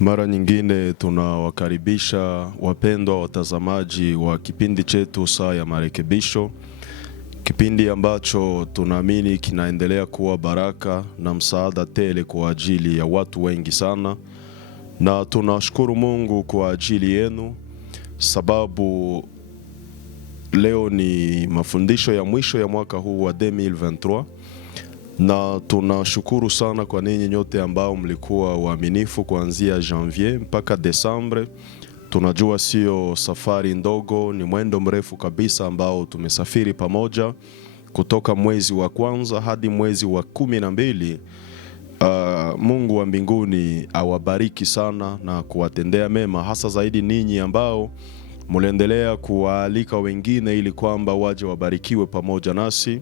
Mara nyingine tunawakaribisha wapendwa watazamaji wa kipindi chetu Saa ya Marekebisho, kipindi ambacho tunaamini kinaendelea kuwa baraka na msaada tele kwa ajili ya watu wengi sana, na tunashukuru Mungu kwa ajili yenu, sababu leo ni mafundisho ya mwisho ya mwaka huu wa 2023. Na tunashukuru sana kwa ninyi nyote ambao mlikuwa waaminifu kuanzia Janvier mpaka Desembre. Tunajua sio safari ndogo, ni mwendo mrefu kabisa ambao tumesafiri pamoja kutoka mwezi wa kwanza hadi mwezi wa 12. Mungu wa mbinguni awabariki sana na kuwatendea mema, hasa zaidi ninyi ambao muliendelea kuwaalika wengine ili kwamba waje wabarikiwe pamoja nasi.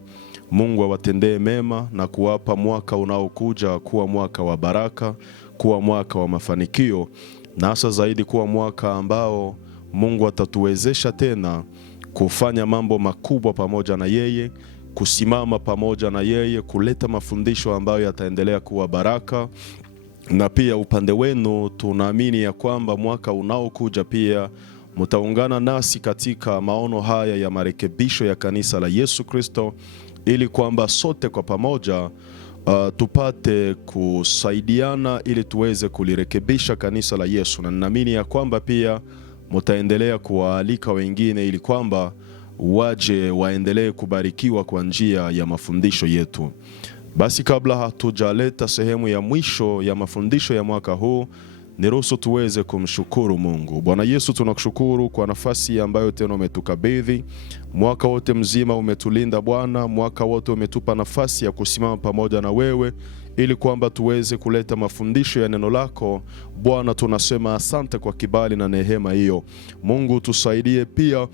Mungu awatendee mema na kuwapa mwaka unaokuja kuwa mwaka wa baraka, kuwa mwaka wa mafanikio, na hasa zaidi kuwa mwaka ambao Mungu atatuwezesha tena kufanya mambo makubwa pamoja na yeye, kusimama pamoja na yeye, kuleta mafundisho ambayo yataendelea kuwa baraka. Na pia upande wenu tunaamini ya kwamba mwaka unaokuja pia mtaungana nasi katika maono haya ya marekebisho ya kanisa la Yesu Kristo, ili kwamba sote kwa pamoja tupate kusaidiana ili tuweze kulirekebisha kanisa la Yesu. Na ninaamini ya kwamba pia mtaendelea kuwaalika wengine ili kwamba waje waendelee kubarikiwa kwa njia ya mafundisho yetu. Basi kabla hatujaleta sehemu ya mwisho ya mafundisho ya mwaka huu, niruhusu tuweze kumshukuru Mungu. Bwana Yesu, tunakushukuru kwa nafasi ambayo tena umetukabidhi. Mwaka wote mzima umetulinda Bwana, mwaka wote umetupa nafasi ya kusimama pamoja na wewe ili kwamba tuweze kuleta mafundisho ya neno lako. Bwana, tunasema asante kwa kibali na neema hiyo. Mungu, tusaidie pia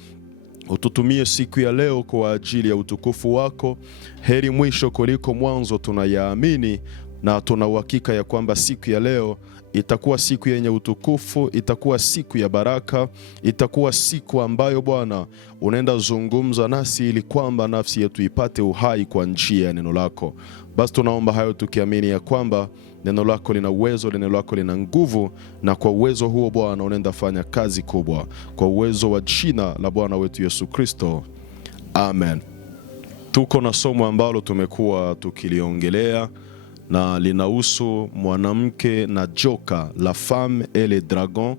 ututumie siku ya leo kwa ajili ya utukufu wako. Heri mwisho kuliko mwanzo tunayaamini, na tuna uhakika ya kwamba siku ya leo itakuwa siku yenye utukufu, itakuwa siku ya baraka, itakuwa siku ambayo Bwana unaenda zungumza nasi ili kwamba nafsi yetu ipate uhai kwa njia ya neno lako. Basi tunaomba hayo tukiamini ya kwamba neno lako lina uwezo, neno lako lina nguvu, na kwa uwezo huo Bwana unaenda fanya kazi kubwa, kwa uwezo wa jina la Bwana wetu Yesu Kristo. Amen. Tuko na somo ambalo tumekuwa tukiliongelea na linahusu mwanamke na joka, la femme et le dragon.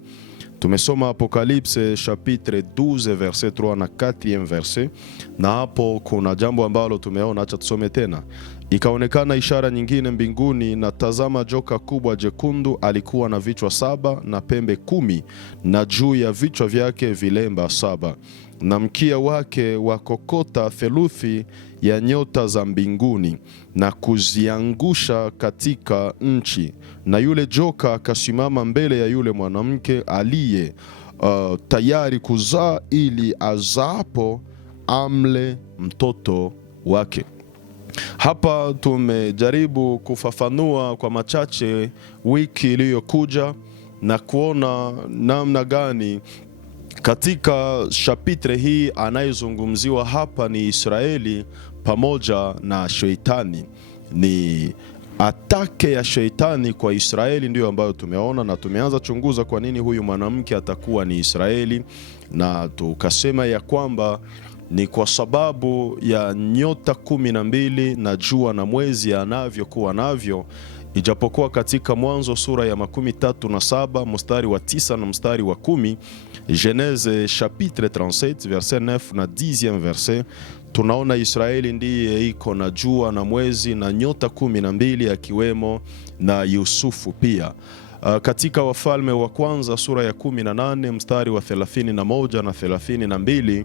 Tumesoma Apocalypse chapitre 12 verset 3 na 4e verset, na hapo kuna jambo ambalo tumeona. Acha tusome tena. Ikaonekana ishara nyingine mbinguni, na tazama joka kubwa jekundu alikuwa na vichwa 7 na pembe 10, na juu ya vichwa vyake vilemba 7, na mkia wake wakokota theluthi ya nyota za mbinguni na kuziangusha katika nchi. Na yule joka akasimama mbele ya yule mwanamke aliye tayari kuzaa, ili azaapo amle mtoto wake. Hapa tumejaribu kufafanua kwa machache wiki iliyokuja na kuona namna gani katika chapitre hii anayezungumziwa hapa ni Israeli pamoja na Sheitani. Ni atake ya Sheitani kwa Israeli ndiyo ambayo tumeona, na tumeanza chunguza kwa nini huyu mwanamke atakuwa ni Israeli, na tukasema ya kwamba ni kwa sababu ya nyota 12 na jua na mwezi anavyokuwa navyo. Ijapokuwa katika Mwanzo sura ya 37 mstari wa 9 na mstari wa 10, Genese chapitre 37 verset 9 na 10e verset, tunaona Israeli ndiye iko na jua na mwezi na nyota 12, akiwemo na Yusufu pia. Katika Wafalme wa kwanza sura ya 18 mstari wa 31 na 32,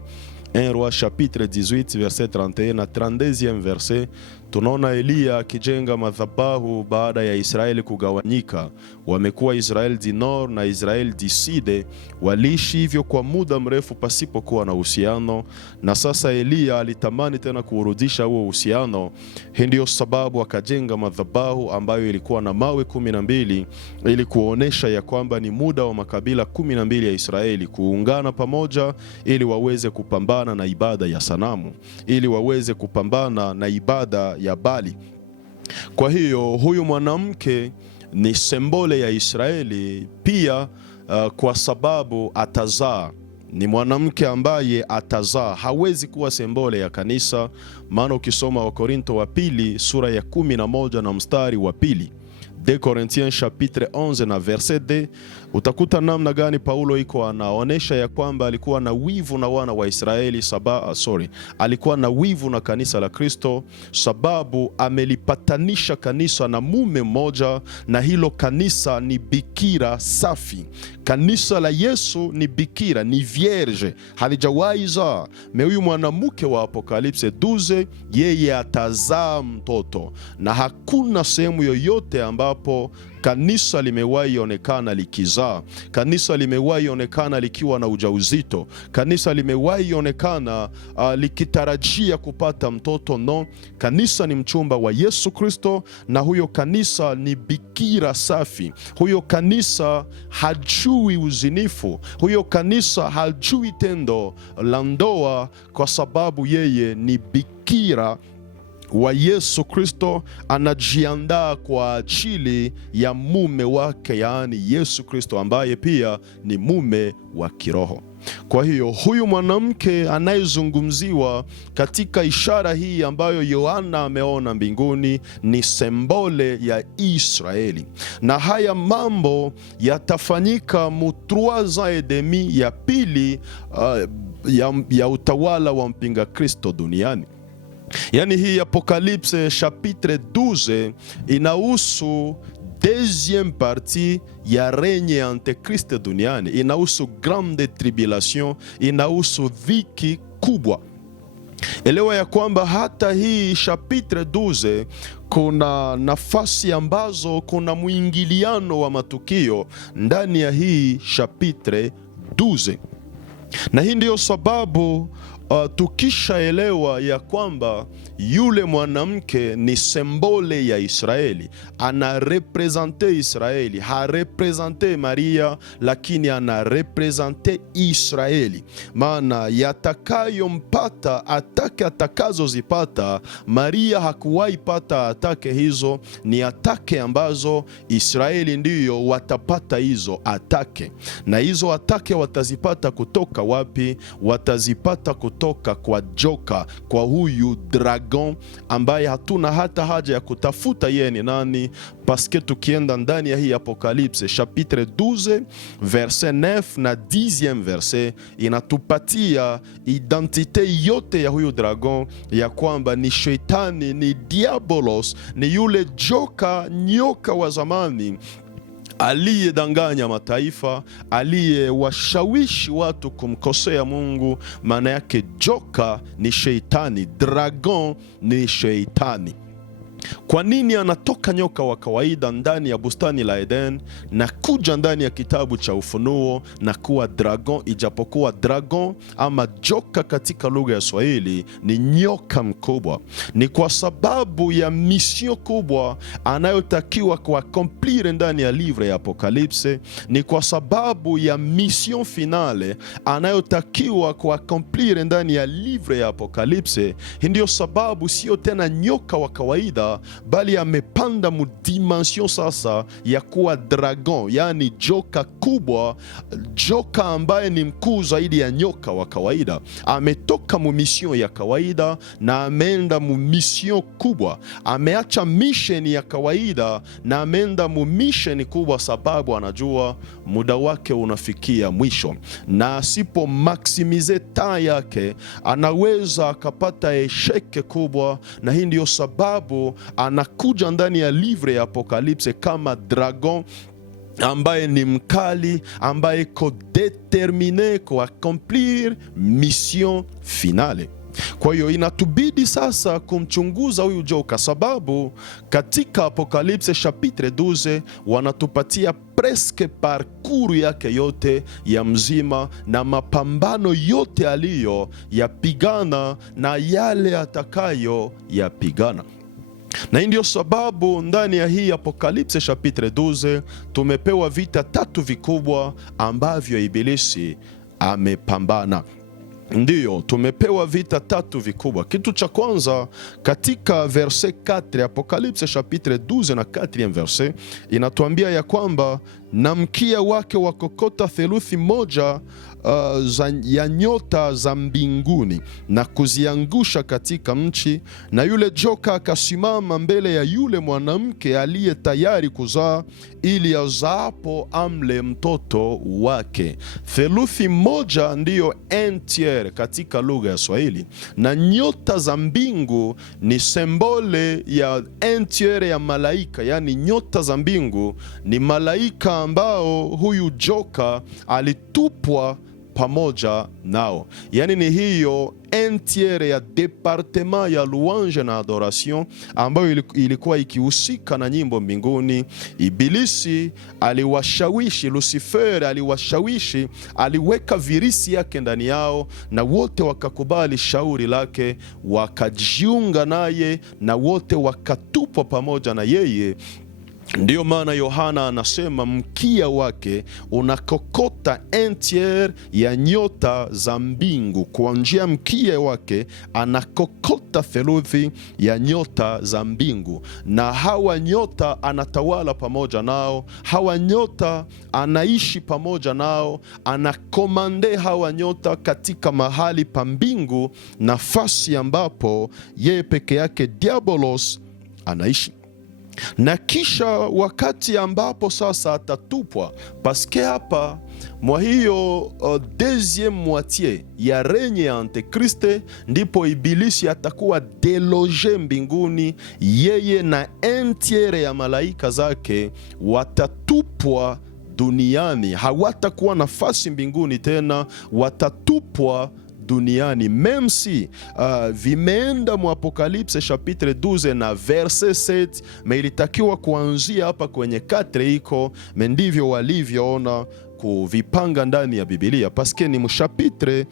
1 Roi chapitre 18 verset 31 na 32e verset, tunaona Eliya akijenga madhabahu baada ya Israeli kugawanyika. Wamekuwa Israeli du Nord na Israeli du Sud, waliishi hivyo kwa muda mrefu pasipokuwa na uhusiano, na sasa Eliya alitamani tena kurudisha huo uhusiano. Hii ndio sababu akajenga madhabahu ambayo ilikuwa na mawe 12 ili kuonesha ya kwamba ni muda wa makabila 12 ya Israeli kuungana pamoja ili waweze kupambana na ibada ya sanamu, ili waweze kupambana na ibada ya Bali. Kwa hiyo huyu mwanamke ni sembole ya Israeli pia, kwa sababu atazaa. Ni mwanamke ambaye atazaa, hawezi kuwa sembole ya kanisa. Maana ukisoma Wakorinto wa pili sura ya 11 na mstari wa 2, 2 Corinthiens chapitre 11 na verset 2, utakuta namna gani Paulo iko anaonesha ya kwamba alikuwa na wivu na wana wa Israeli alikuwa na wivu na kanisa la Kristo, sababu amelipatanisha kanisa na mume mmoja, na hilo kanisa ni bikira safi. Kanisa la Yesu ni bikira, ni vierge, halijawahi zaa. Huyu mwanamke wa Apokalipse 12 yeye atazaa mtoto, na hakuna sehemu yoyote ambapo kanisa limewahi onekana likizaa. Kanisa limewahi onekana likiwa na ujauzito. Kanisa limewahi onekana likitarajia kupata mtoto. No, kanisa ni mchumba wa Yesu Kristo, na huyo kanisa ni bikira safi. Huyo kanisa hajui uzinifu. Huyo kanisa hajui tendo la ndoa, kwa sababu yeye ni bikira wa Yesu Kristo, anajiandaa kwa ajili ya mume wake, yaani Yesu Kristo ambaye pia ni mume wa kiroho. Kwa hiyo huyu mwanamke anayezungumziwa katika ishara hii ambayo Yohana ameona mbinguni ni sembole ya Israeli, na haya mambo yatafanyika mu 3 ans et demi ya pili ya utawala wa mpinga Kristo duniani. Yani hii Apokalipse chapitre 12 inahusu deuxième partie ya renye ya Antikriste duniani, inahusu grande tribulation, inahusu dhiki kubwa. Elewa ya kwamba hata hii chapitre 12 kuna nafasi ambazo kuna mwingiliano wa matukio ndani ya hii chapitre 12, na hii ndiyo sababu tukishaelewa ya kwamba yule mwanamke ni sembole ya Israeli, ana represente Israeli, ha represente Maria, lakini ana represente Israeli. Maana yatakayompata, atake atakazozipata Maria hakuwahi pata atake hizo, ni atake ambazo Israeli ndiyo watapata hizo atake. Na hizo atake watazipata kutoka wapi? Watazipata kutoka kwa joka, kwa huyu dragon ambaye hatuna hata haja ya kutafuta yeye ni nani, paske tukienda ndani ya hii Apokalipse chapitre 12 verset 9 na 10e verset inatupatia identite yote ya huyu dragon, ya kwamba ni shetani, ni diabolos, ni yule joka, nyoka wa zamani aliyedanganya mataifa, aliyewashawishi watu kumkosea Mungu. Maana yake joka ni sheitani, dragon ni sheitani. Kwa nini anatoka nyoka wa kawaida ndani ya bustani la Eden na kuja ndani ya kitabu cha Ufunuo na kuwa dragon? Ijapokuwa dragon ama joka katika lugha ya Swahili ni nyoka mkubwa, ni kwa sababu ya mission kubwa anayotakiwa kuakomplire ndani ya livre ya Apokalipse, ni kwa sababu ya mission finale anayotakiwa kuakomplire ndani ya livre ya Apokalipse. Ndio sababu sio tena nyoka wa kawaida, bali amepanda mu dimension sasa ya kuwa dragon, yani joka kubwa, joka ambaye ni mkuu zaidi ya nyoka wa kawaida. Ametoka mu mission ya kawaida na ameenda mu mission kubwa. Ameacha mission ya kawaida na ameenda mu mission kubwa, sababu anajua muda wake unafikia mwisho, na asipo maximize taa yake anaweza akapata esheke kubwa. Na hii ndio sababu anakuja ndani ya livre ya Apokalipse kama dragon ambaye ni mkali, ambaye ko determine ko accomplir mission finale. Kwa hiyo inatubidi sasa kumchunguza huyu joka, sababu katika Apokalipse chapitre 12 wanatupatia preske parkuru yake yote ya mzima na mapambano yote aliyo yapigana na yale atakayo yapigana. Na ndio sababu ndani ya hii Apokalipse chapitre 12 tumepewa vita 3 vikubwa ambavyo Ibilisi amepambana. Ndiyo, tumepewa vita tatu vikubwa. Kitu cha kwanza katika verse 4 Apocalypse chapitre 12 na 4e verse inatuambia ya kwamba na mkia wake wakokota theluthi moja ya nyota za mbinguni na kuziangusha katika nchi, na yule joka akasimama mbele ya yule mwanamke aliye tayari kuzaa, ili azaapo amle mtoto wake. Theluthi moja ndiyo un tiers katika lugha ya Swahili, na nyota za mbingu ni sembole ya un tiers ya malaika. Yani nyota za mbingu ni malaika ambao huyu joka alitupwa pamoja nao. Yani ni hiyo un tiers ya departement ya louange na adoration ambayo ilikuwa ikihusika na nyimbo mbinguni. Ibilisi aliwashawishi, Lucifer aliwashawishi, aliweka virisi yake ndani yao, na wote wakakubali shauri lake, wakajiunga naye, na wote wakatupwa pamoja na yeye. Ndiyo maana Yohana anasema mkia wake unakokota un tiers ya nyota za mbingu. Kwa njia mkia wake anakokota theluthi ya nyota za mbingu, na hawa nyota anatawala pamoja nao, hawa nyota anaishi pamoja nao, anakomande hawa nyota katika mahali pa mbingu, nafasi ambapo yeye peke yake Diabolos anaishi. Na kisha wakati ambapo sasa atatupwa, paske hapa mwa hiyo deuxième moitié ya renye ya Antikriste ndipo Ibilisi atakuwa deloge mbinguni. Yeye na un tiers ya malaika zake watatupwa duniani, hawatakuwa nafasi mbinguni tena, watatupwa duniani. Même si vimeenda mu Apocalypse chapitre 12 na verse 7, mais ilitakiwa kuanzia hapa kwenye 4 iko, ndivyo walivyoona kuvipanga ndani ya Biblia, paske ni mshapitre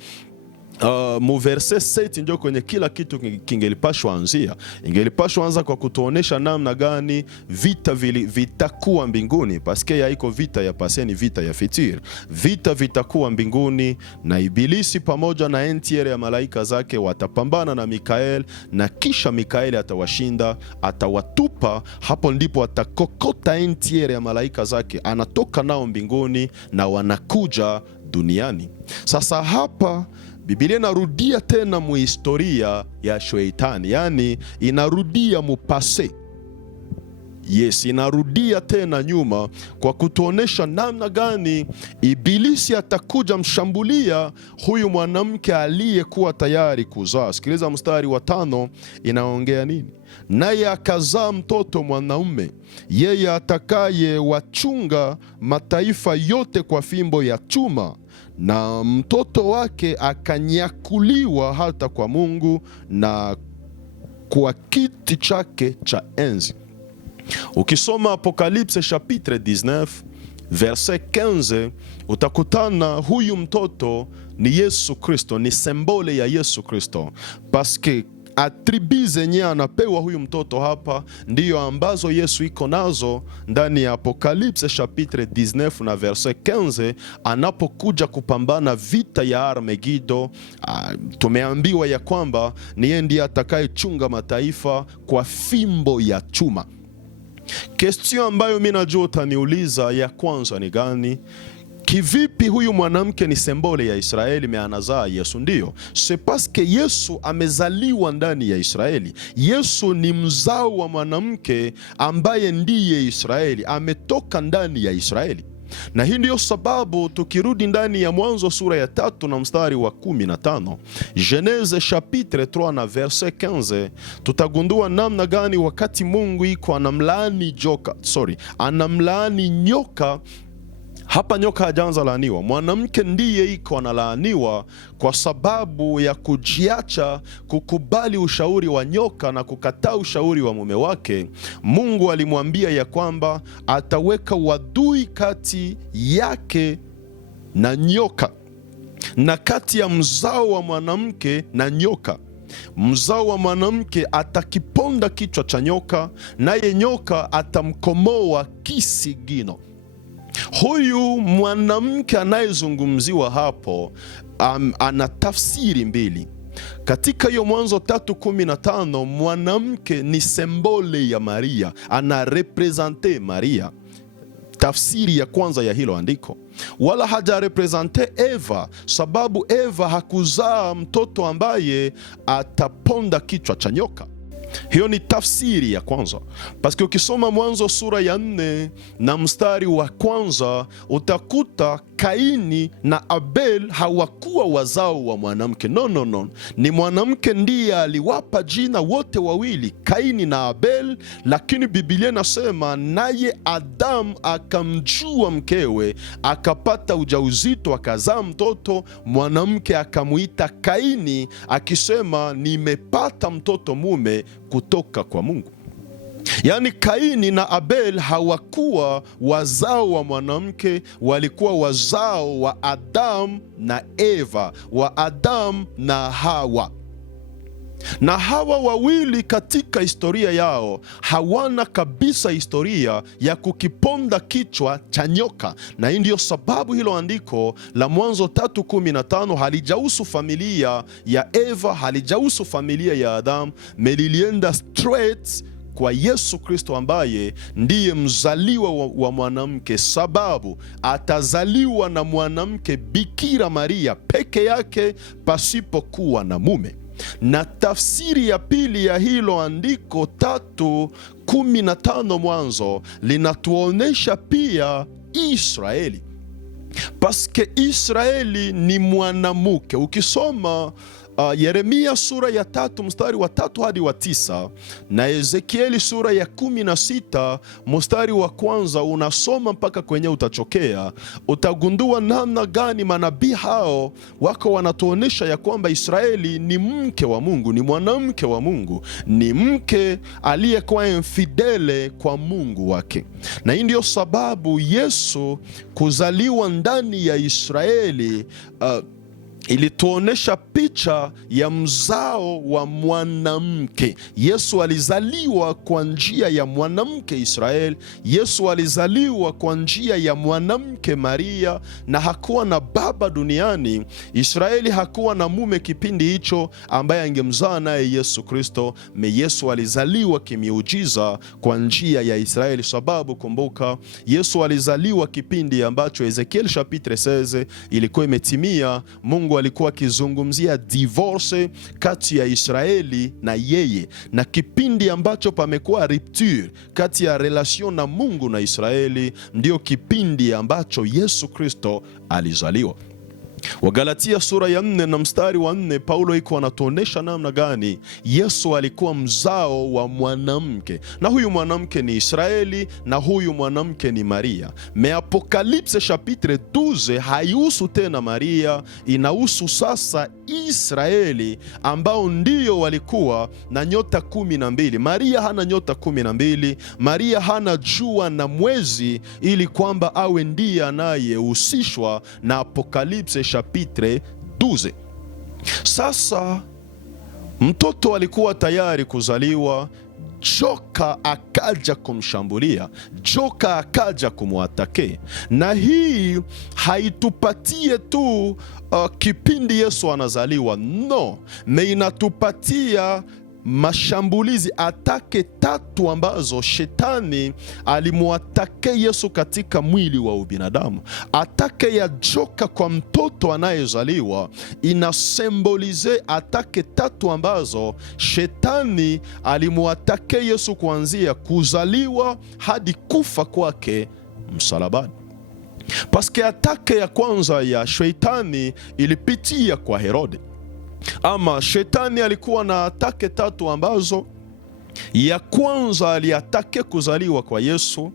mu verse 7 ndio kwenye kila kitu kingelipashwa anzia. Ingelipashwa anza kwa kutuonesha namna gani vita vitakuwa mbinguni, paske haiko vita ya paseni, vita ya futur. Vita vitakuwa mbinguni, na Ibilisi pamoja na un tiers ya malaika zake watapambana na Mikael, na kisha Mikael atawashinda, atawatupa. Hapo ndipo atakokota un tiers ya malaika zake, anatoka nao mbinguni na wanakuja duniani. Sasa hapa Biblia inarudia tena muhistoria ya Shetani, yani inarudia mupase. Yes, inarudia tena nyuma kwa kutuonesha namna gani Ibilisi atakuja mshambulia huyu mwanamke aliyekuwa tayari kuzaa. Sikiliza mstari wa 5 inaongea nini? Naye akazaa mtoto mwanaume, yeye atakaye wachunga mataifa yote kwa fimbo ya chuma, na mtoto wake akanyakuliwa hata kwa Mungu na kwa kiti chake cha enzi. Ukisoma Apocalypse chapitre 19 verset 15 utakutana huyu mtoto ni Yesu Kristo, ni sembole ya Yesu Kristo, paske atribi zenye anapewa huyu mtoto hapa ndiyo ambazo Yesu iko nazo ndani ya Apocalypse chapitre 19 na verset 15, anapokuja kupambana vita ya Armageddon. Tumeambiwa ya kwamba ni yeye ndiye atakayechunga mataifa kwa fimbo ya chuma. Question ambayo mimi najua utaniuliza ya kwanza ni gani? Kivipi huyu mwanamke ni sembole ya Israeli meanazaa Yesu? Ndiyo, c'est parce que Yesu amezaliwa ndani ya Israeli. Yesu ni mzao wa mwanamke ambaye ndiye Israeli, ametoka ndani ya Israeli. Na hii ndiyo sababu tukirudi ndani ya Mwanzo sura ya 3 na mstari wa 15, Genese chapitre 3 na verset 15, tutagundua namna gani wakati Mungu iko anamlaani nyoka. Hapa nyoka hajaanza laaniwa, mwanamke ndiye iko analaaniwa kwa sababu ya kujiacha kukubali ushauri wa nyoka na kukataa ushauri wa mume wake. Mungu alimwambia ya kwamba ataweka wadui kati yake na nyoka, na kati ya mzao wa mwanamke na nyoka. Mzao wa mwanamke atakiponda kichwa cha nyoka, naye nyoka atamkomoa kisigino. Huyu mwanamke anayezungumziwa hapo ana tafsiri mbili. Katika hiyo Mwanzo 3:15 mwanamke ni sembole ya Maria, ana represente Maria. Tafsiri ya kwanza ya hilo andiko, wala haja represente Eva, sababu Eva hakuzaa mtoto ambaye ataponda kichwa cha nyoka. Hiyo ni tafsiri ya kwanza. Paske ukisoma Mwanzo sura ya 4 na mstari wa kwanza utakuta Kaini na Abel hawakuwa wazao wa mwanamke. No. Ni mwanamke ndiye aliwapa jina wote wawili, Kaini na Abel, lakini Biblia inasema naye Adam akamjua mkewe, akapata ujauzito, akazaa mtoto, mwanamke akamuita Kaini, akisema nimepata mtoto mume kutoka kwa Mungu. Yaani Kaini na Abel hawakuwa wazao wa mwanamke, walikuwa wazao wa Adam na Eva, wa Adam na Hawa. Na hawa wawili katika historia yao hawana kabisa historia ya kukiponda kichwa cha nyoka, na hii ndio sababu hilo andiko la Mwanzo 3:15 halijahusu familia ya Eva, halijahusu familia ya Adam, melilienda straight kwa Yesu Kristo ambaye ndiye mzaliwa wa mwanamke, sababu atazaliwa na mwanamke Bikira Maria peke yake pasipokuwa na mume. Na tafsiri ya pili ya hilo andiko 3:15 Mwanzo linatuonesha pia Israeli, paske Israeli ni mwanamke. Ukisoma Yeremia sura ya 3 mstari wa 3 hadi wa 9 na Ezekieli sura ya 16 mstari wa kwanza, unasoma mpaka kwenye utachokea, utagundua namna gani manabii hao wako wanatuonesha ya kwamba Israeli ni mke wa Mungu, ni mwanamke wa Mungu, ni mke aliyekuwa infidele kwa Mungu wake. Na hii ndio sababu Yesu kuzaliwa ndani ya Israeli ilituonesha picha ya mzao wa mwanamke. Yesu alizaliwa kwa njia ya mwanamke Israeli. Yesu alizaliwa kwa njia ya mwanamke Maria, na hakuwa na baba duniani. Israeli hakuwa na mume kipindi hicho ambaye angemzaa naye Yesu Kristo. Yesu alizaliwa kimiujiza kwa njia ya Israeli, sababu kumbuka, Yesu alizaliwa kipindi ambacho Ezekiel chapitre 16 ilikuwa imetimia. Mungu alikuwa akizungumzia divorce kati ya Israeli na yeye, na kipindi ambacho pamekuwa rupture kati ya relation na Mungu na Israeli ndio kipindi ambacho Yesu Kristo alizaliwa. Wagalatia sura ya 4 na mstari wa 4, Paulo iko anatuonesha namna gani Yesu alikuwa mzao wa mwanamke, na huyu mwanamke ni Israeli na huyu mwanamke ni Maria. Me Apocalypse chapitre 12 haihusu tena Maria, inahusu sasa Israeli ambao ndio walikuwa na nyota 12. Maria hana nyota 12, Maria hana jua na mwezi ili kwamba awe ndiye anayehusishwa na Apocalypse chapitre 12. Sasa mtoto alikuwa tayari kuzaliwa, joka akaja kumshambulia, joka akaja kumwatake. Na hii haitupatie tu kipindi Yesu anazaliwa, no, inatupatia mashambulizi, atake 3 ambazo shetani alimwatake Yesu katika mwili wa ubinadamu. Atake ya joka kwa mtoto anayezaliwa inasembolize atake 3 ambazo shetani alimwatake Yesu kuanzia kuzaliwa hadi kufa kwake msalabani. Paske atake ya kwanza ya shetani ilipitia kwa Herode. Ama shetani alikuwa na atake 3 ambazo, ya kwanza aliatake kuzaliwa kwa Yesu,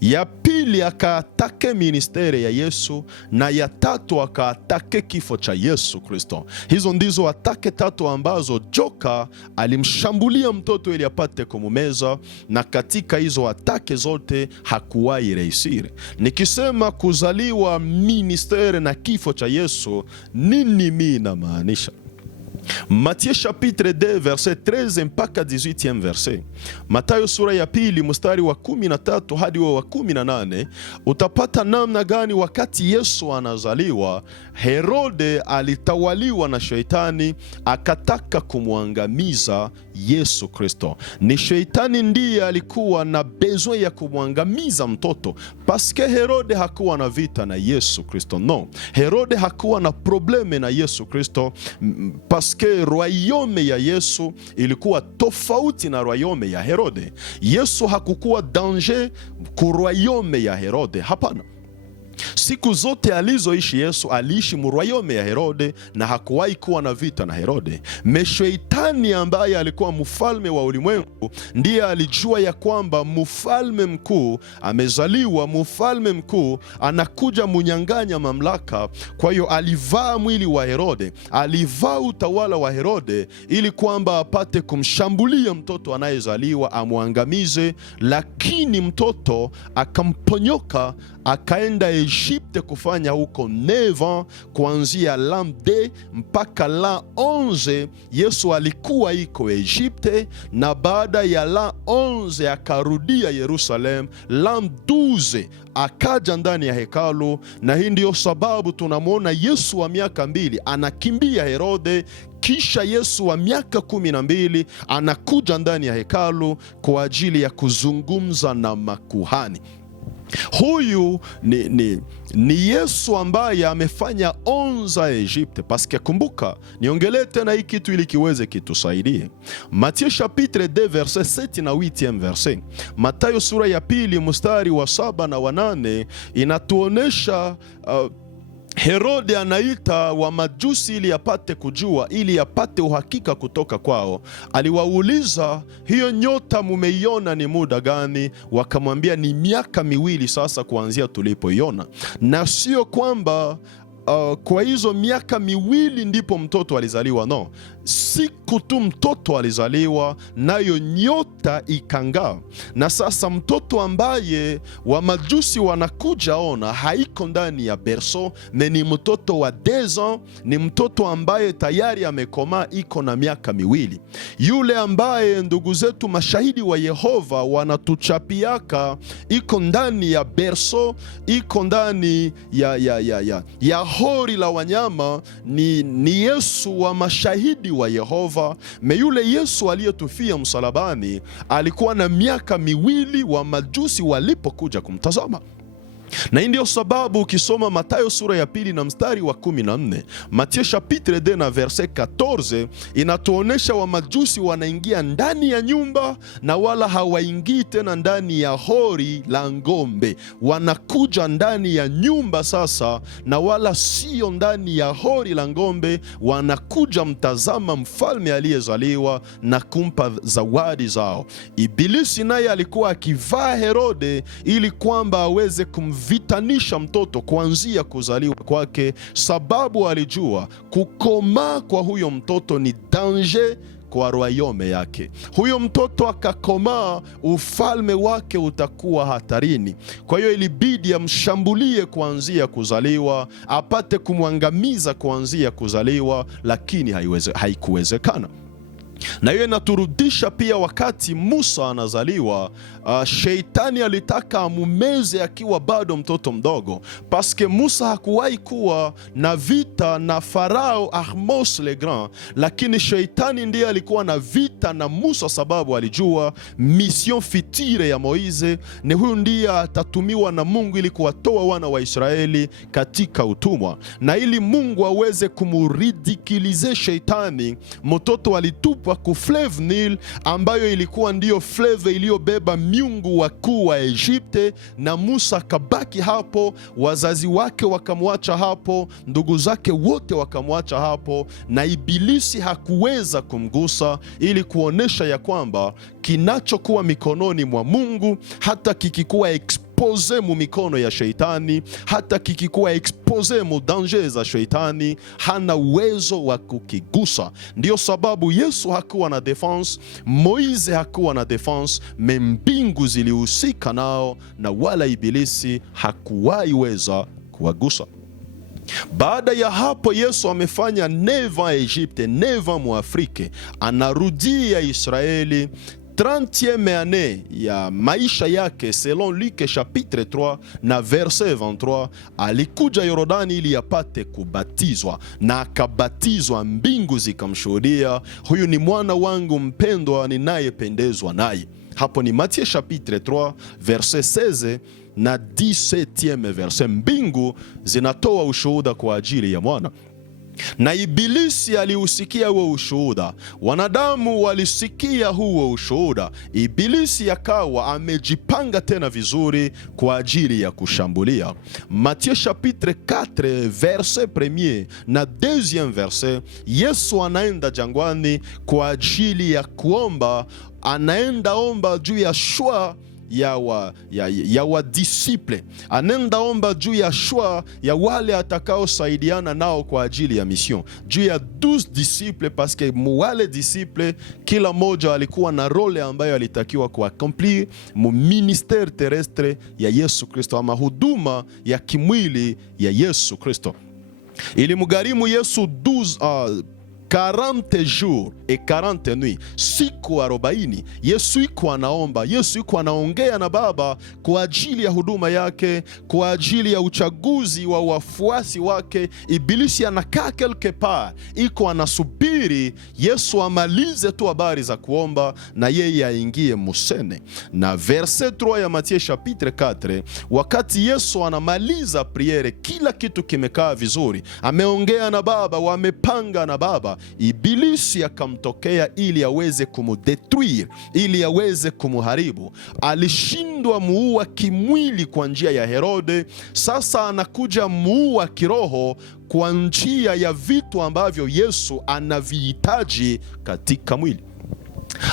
ya pili akaatake ministeri ya Yesu, na ya 3 akaatake kifo cha Yesu Kristo. Hizo ndizo atake 3 ambazo joka alimshambulia mtoto ili apate kumumeza, na katika hizo atake zote hakuwahi rehisiri. Nikisema kuzaliwa, ministeri na kifo cha Yesu, nini mimi namaanisha? Matthieu chapitre 2 verset 13 mpaka 18 verset. Mathayo sura ya pili mstari wa 13 hadi wa 18, utapata namna gani wakati Yesu anazaliwa Herode alitawaliwa na Shetani akataka kumwangamiza Yesu Kristo. Ni Shetani ndiye alikuwa na besoin ya kumwangamiza mtoto, paske Herode hakuwa na vita na Yesu Kristo. No, Herode hakuwa na probleme na Yesu Kristo, paske royaume ya Yesu ilikuwa tofauti na royaume ya Herode. Yesu hakukuwa danger ku royaume ya Herode, hapana. Siku zote alizoishi Yesu aliishi mroyaume ya Herode na hakuwahi kuwa na vita na Herode. Shetani ambaye alikuwa mfalme wa ulimwengu ndiye alijua ya kwamba mfalme mkuu amezaliwa, mfalme mkuu anakuja munyang'anya mamlaka. Kwa hiyo alivaa mwili wa Herode, alivaa utawala wa Herode ili kwamba apate kumshambulia mtoto anayezaliwa amwangamize, lakini mtoto akamponyoka akaenda Egypte kufanya huko 9 ans, kuanzia l'an 2 mpaka l'an 11 Yesu alikuwa iko Egypte, na baada ya l'an 11 akarudia Yerusalem. L'an 12 akaja ndani ya hekalu, na hii ndio sababu tunamwona Yesu wa miaka 2 anakimbia Herode, kisha Yesu wa miaka 12 anakuja ndani ya hekalu kwa ajili ya kuzungumza na makuhani. Huyu ni Yesu ambaye amefanya onza Egypte. Paske kumbuka, niongelee tena hii kitu ili kiweze kitusaidie. Matthieu chapitre 2 verset 7 na 8 verset. Mathayo sura ya pili mstari wa 7 na wa 8 inatuonesha Herode anaita wa majusi ili apate kujua, ili apate uhakika kutoka kwao. Aliwauliza, hiyo nyota mumeiona ni muda gani? Wakamwambia, ni miaka 2 sasa kuanzia tulipoiona. Na sio kwamba kwa hizo miaka 2 ndipo mtoto alizaliwa. No, siku tu mtoto alizaliwa nayo nyota ikang'aa. Na sasa mtoto ambaye wa majusi wanakuja ona haiko ndani ya berso, ni mtoto wa 2 ans, ni mtoto ambaye tayari amekomaa, iko na miaka 2. Yule ambaye ndugu zetu mashahidi wa Yehova wanatuchapiaka iko ndani ya berso, iko ndani ya hori la wanyama, ni Yesu wa mashahidi wa Yehova. Yule Yesu aliyetufia msalabani alikuwa na miaka 2 wa majusi walipokuja kumtazama. Na hii ndio sababu ukisoma Mathayo sura ya pili na mstari wa 14, Matthieu chapitre 2 na verset 14, inatuonesha wa majusi wanaingia ndani ya nyumba na wala hawaingii tena ndani ya hori la ng'ombe. Wanakuja ndani ya nyumba sasa, na wala sio ndani ya hori la ng'ombe. Wanakuja mtazama mfalme aliyezaliwa na kumpa zawadi zao. Ibilisi naye alikuwa akivaa Herode ili kwamba aweze vitanisha mtoto kuanzia kuzaliwa kwake, sababu alijua kukomaa kwa huyo mtoto ni danger kwa royaume yake. Huyo mtoto akakomaa, ufalme wake utakuwa hatarini. Kwa hiyo ilibidi amshambulie kuanzia kuzaliwa, apate kumwangamiza kuanzia kuzaliwa, lakini haikuwezekana. Na hiyo inaturudisha pia wakati Musa anazaliwa. Shetani alitaka amumeze akiwa bado mtoto mdogo, paske Musa hakuwahi kuwa na vita na Farao Ahmos le Grand, lakini Shetani ndiye alikuwa na vita na Musa, sababu alijua mission fitire ya Moize ni huyu ndiye atatumiwa na Mungu ili kuwatoa wana wa Israeli katika utumwa. Na ili Mungu aweze kumuridikilize Shetani, mtoto alitupwa ku Fleuve Nile, ambayo ilikuwa ndiyo fleuve iliyobeba miungu wakuu wa Egypte, na Musa kabaki hapo, wazazi wake wakamwacha hapo, ndugu zake wote wakamwacha hapo, na Ibilisi hakuweza kumgusa, ili kuonesha ya kwamba kinachokuwa mikononi mwa Mungu, hata kikikuwa expose mu mikono ya Shetani, hata kikikuwa expose mu danger za Shetani, hana uwezo wa kukigusa. Ndio sababu Yesu hakuwa na defense, Moize hakuwa na defense, mbingu zilihusika nao, na wala Ibilisi hakuwahi weza kuwagusa. Baada ya hapo Yesu amefanya 9 ans Egypte, 9 ans mu Afrique, anarudia Israeli 30e année ya maisha yake. Selon Luc chapitre 3 na verset 23, alikuja Yordani ili apate kubatizwa, na akabatizwa, mbingu zikamshuhudia, huyu ni mwana wangu mpendwa ninayependezwa naye. Hapo ni Matthieu chapitre 3 verset 16 na 17e verset. Mbingu zinatoa ushuhuda kwa ajili ya mwana, na Ibilisi aliusikia huo ushuhuda, wanadamu walisikia huo ushuhuda. Ibilisi akawa amejipanga tena vizuri kwa ajili ya kushambulia. Matthieu chapitre 4 verset 1 na 2e verset, Yesu anaenda jangwani kwa ajili ya kuomba. Anaenda omba juu ya shwa ya wadisiple, anaenda omba juu ya shwa ya wale atakaosaidiana nao kwa ajili ya mission, juu ya 12 disciple, paske wale disciple kila moja alikuwa na role ambayo alitakiwa kuakomplir mu ministere terrestre ya Yesu Kristo, ama huduma ya kimwili ya Yesu Kristo. Ilimgharimu Yesu 40 jours et 40 nuits, siku 40. Yesu iko anaomba, Yesu iko anaongea na Baba kwa ajili ya huduma yake, kwa ajili ya uchaguzi wa wafuasi wake. Ibilisi anakaa quelque part, iko anasubiri Yesu amalize tu habari za kuomba na yeye aingie musene. Na verset 3 ya Matthieu chapitre 4, wakati Yesu anamaliza priere, kila kitu kimekaa vizuri, ameongea na Baba, wamepanga na Baba, Ibilisi akamtokea ili aweze kumudetruire, ili aweze kumuharibu. Alishindwa muua kimwili kwa njia ya Herode, sasa anakuja muua kiroho kwa njia ya vitu ambavyo Yesu anavihitaji katika mwili.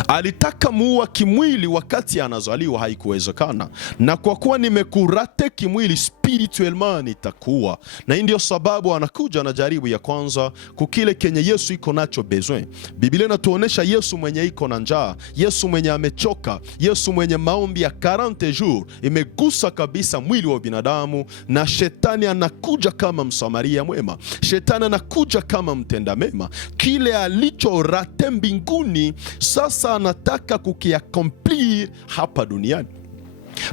Alitaka muua kimwili wakati anazaliwa, haikuwezekana. Na kwa kuwa nimekurate kimwili, spirituellement nitakuwa. Na hii ndio sababu anakuja na jaribu ya kwanza kukile kenye Yesu iko nacho besoin. Biblia inatuonesha Yesu mwenye iko na njaa, Yesu mwenye amechoka, Yesu mwenye maombi ya 40 jours imegusa kabisa mwili wa binadamu, na shetani anakuja kama msamaria mwema. Shetani anakuja kama mtenda mema. Kile alicho rate mbinguni sasa anataka kukiakomplir hapa duniani.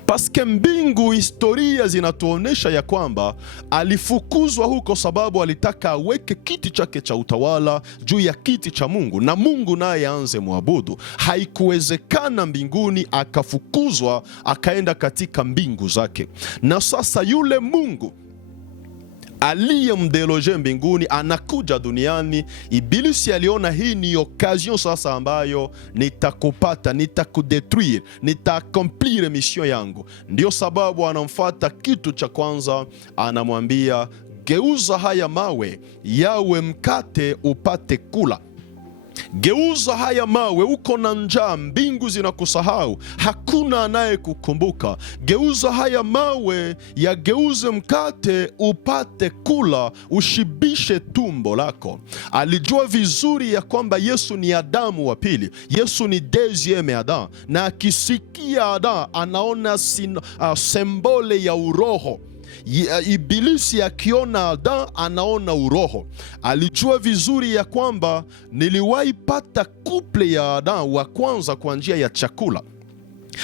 Paske mbingu, historia zinatuonesha ya kwamba alifukuzwa huko sababu alitaka aweke kiti chake cha utawala juu ya kiti cha Mungu, na Mungu naye aanze muabudu. Haikuwezekana mbinguni, akafukuzwa akaenda katika mbingu zake. Na sasa yule Mungu aliyemdeloje mbinguni anakuja duniani. Ibilisi aliona hii ni occasion sasa ambayo nitakupata, nitakudetruire, nitaakomplir mission yangu. Ndio sababu anamfuata. Kitu cha kwanza anamwambia, geuza haya mawe yawe mkate upate kula. Geuza haya mawe, uko na njaa, mbingu zinakusahau, hakuna anayekukumbuka. Geuza haya mawe yageuze mkate upate kula, ushibishe tumbo lako. Alijua vizuri ya kwamba Yesu ni Adamu wa pili, Yesu ni deuxième Adam, na akisikia Adam anaona sembole ya uroho. Ibilisi akiona Adam anaona uroho. Alijua vizuri ya kwamba niliwahi pata couple ya Adam wa kwanza kwa njia ya chakula.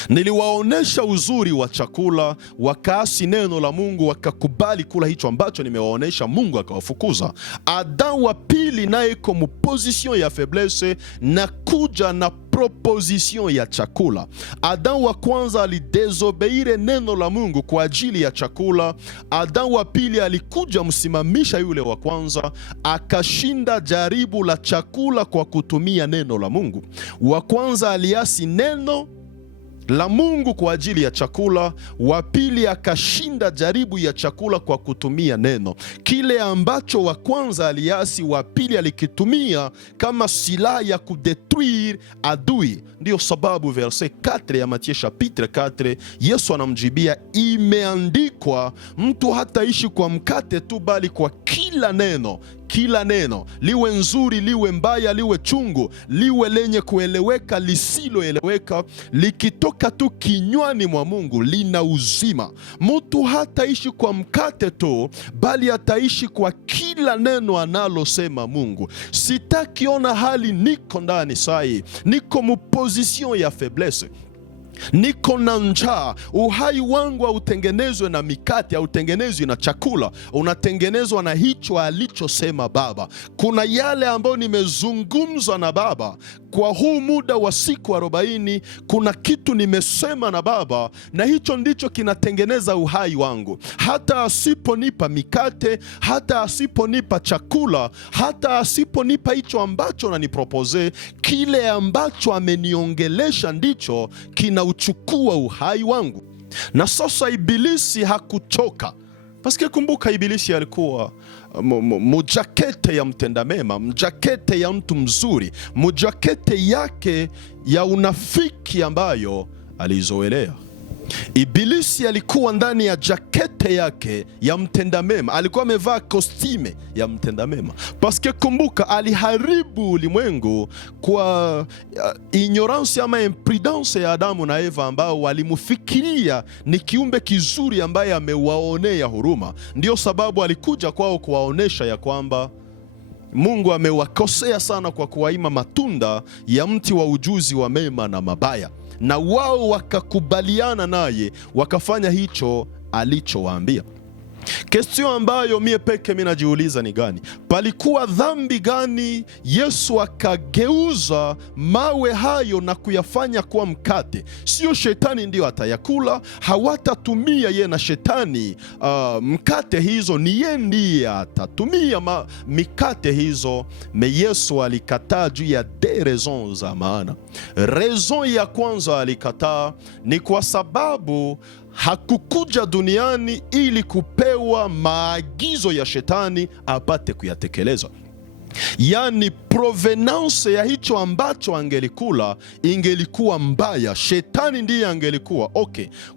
Niliwaonesha uzuri wa chakula, wakaasi neno la Mungu, wakakubali kula hicho ambacho nimewaonesha, Mungu akawafukuza. Adam wa pili naye iko mu position ya faiblesse na kuja na proposition ya chakula. Adam wa kwanza alidesobeire neno la Mungu kwa ajili ya chakula. Adam wa pili alikuja msimamisha yule wa kwanza, akashinda jaribu la chakula kwa kutumia neno la Mungu. Wa kwanza aliasi neno la Mungu kwa ajili ya chakula, wa pili akashinda jaribu ya chakula kwa kutumia neno. Kile ambacho wa kwanza aliasi, wa pili alikitumia kama silaha ya kudetruire adui. Ndio sababu verset 4 ya Matthieu chapitre 4, Yesu anamjibia, imeandikwa, mtu hataishi kwa mkate tu bali kwa kila kila neno, liwe nzuri, liwe mbaya, liwe chungu, liwe lenye kueleweka, lisiloeleweka, likitoka tu kinywani mwa Mungu lina uzima. Mtu hataishi kwa mkate tu, bali ataishi kwa kila neno analosema Mungu. Sitakiona hali niko ndani sai, niko mu position ya faiblesse, niko na njaa. Uhai wangu hautengenezwe na mikate, hautengenezwi na chakula, unatengenezwa na hicho alichosema Baba. Kuna yale ambayo nimezungumza na Baba kwa huu muda wa siku 40, kuna kitu nimesema na Baba, na hicho ndicho kinatengeneza uhai wangu. Hata asiponipa mikate, hata asiponipa chakula, hata asiponipa hicho ambacho ananipropose, kile ambacho ameniongelesha ndicho kinauchukua uhai wangu. Na sasa Ibilisi hakuchoka. Paske kumbuka, Ibilisi alikuwa mujakete ya mtenda mema, mjakete ya mtu mzuri, mujakete yake ya unafiki ambayo alizoelea. Ibilisi alikuwa ndani ya jakete yake ya mtenda mema, alikuwa amevaa kostime ya mtenda mema. Paske kumbuka, aliharibu ulimwengu kwa ignorance ama imprudence ya Adamu na Eva, ambao walimufikiria ni kiumbe kizuri ambaye amewaonea huruma. Ndio sababu alikuja kwao kuwaonesha ya kwamba Mungu amewakosea sana kwa kuwaima matunda ya mti wa ujuzi wa mema na mabaya, na wao wakakubaliana naye, wakafanya hicho alichowaambia. Question ambayo mie peke mimi najiuliza ni gani? Palikuwa dhambi gani Yesu akageuza mawe hayo na kuyafanya kuwa mkate? Sio shetani ndio atayakula, hawatatumia ye na shetani mkate hizo, ni ye ndiye atatumia mikate hizo. Me Yesu alikataa juu ya de raisons za maana. Raison ya kwanza alikataa ni kwa sababu hakukuja duniani ili kupewa maagizo ya shetani apate kuyatekeleza. Yani provenance ya hicho ambacho angelikula ingelikuwa mbaya. Shetani ndiye angelikuwa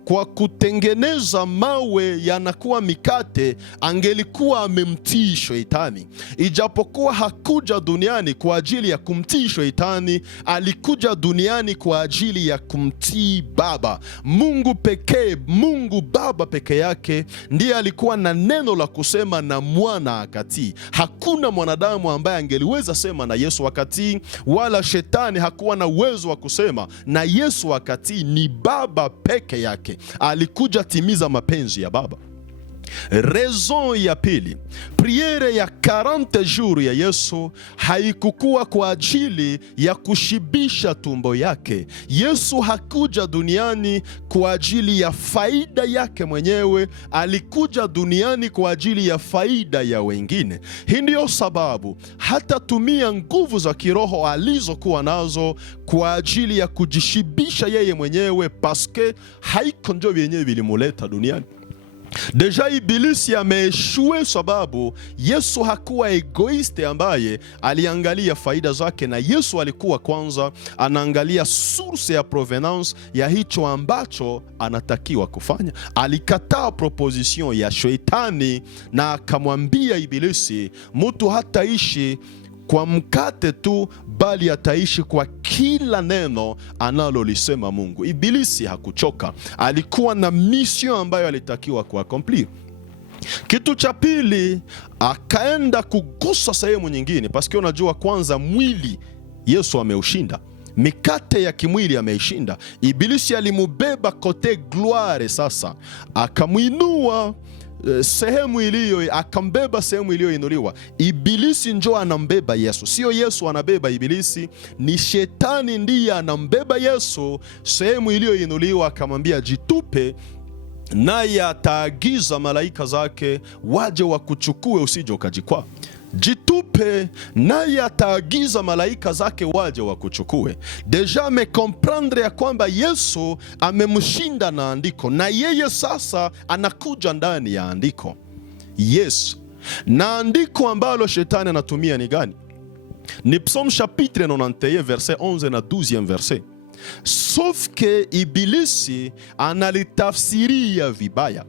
kwa kutengeneza mawe yanakuwa mikate, angelikuwa amemtii shetani. Ijapokuwa hakuja duniani kwa ajili ya kumtii shetani, alikuja duniani kwa ajili ya kumtii Baba. Mungu pekee, Mungu Baba peke yake ndiye alikuwa na neno la kusema, na mwana akatii. Hakuna mwanadamu ambaye angeliweza sema na Yesu wakati, wala shetani hakuwa na uwezo wa kusema na Yesu wakati. Ni Baba peke yake alikuja timiza mapenzi ya Baba. Raison ya pili, priere ya 40 jours ya Yesu haikukuwa kwa ajili ya kushibisha tumbo yake. Yesu hakuja duniani kwa ajili ya faida yake mwenyewe, alikuja duniani kwa ajili ya faida ya wengine. Hii ndio sababu hatatumia nguvu za kiroho alizokuwa nazo kwa ajili ya kujishibisha yeye mwenyewe, paske haiko ndio vyenyewe vilimuleta duniani. Deja Ibilisi ameeshue sababu Yesu hakuwa egoiste ambaye aliangalia faida zake, na Yesu alikuwa kwanza anaangalia source ya provenance ya hicho ambacho anatakiwa kufanya. Alikataa proposition ya shetani na akamwambia Ibilisi, mtu hataishi kwa mkate tu, bali ataishi kwa kila neno analolisema Mungu. Ibilisi hakuchoka, alikuwa na mission ambayo alitakiwa kuakomplir. Kitu cha pili, akaenda kugusa sehemu nyingine, paske unajua kwanza mwili Yesu ameushinda, mikate ya kimwili ameishinda. Ibilisi alimubeba kote gloire, sasa akamuinua sehemu iliyo, akambeba sehemu iliyoinuliwa. Ibilisi njo anambeba Yesu, sio Yesu anabeba Ibilisi. Ni shetani ndiye anambeba Yesu sehemu iliyoinuliwa, akamwambia jitupe, naye ataagiza malaika zake waje wakuchukue usije ukajikwaa. Jitupe, naye ataagiza malaika zake waje wakuchukue. Deja amekomprendre ya kwamba Yesu amemshinda na andiko, na yeye sasa anakuja ndani ya andiko. Yes, na andiko ambalo shetani anatumia ni gani? Ni Psaume chapitre 91 verset 11 na 12e verset. Sauf que Ibilisi analitafsiria vibaya.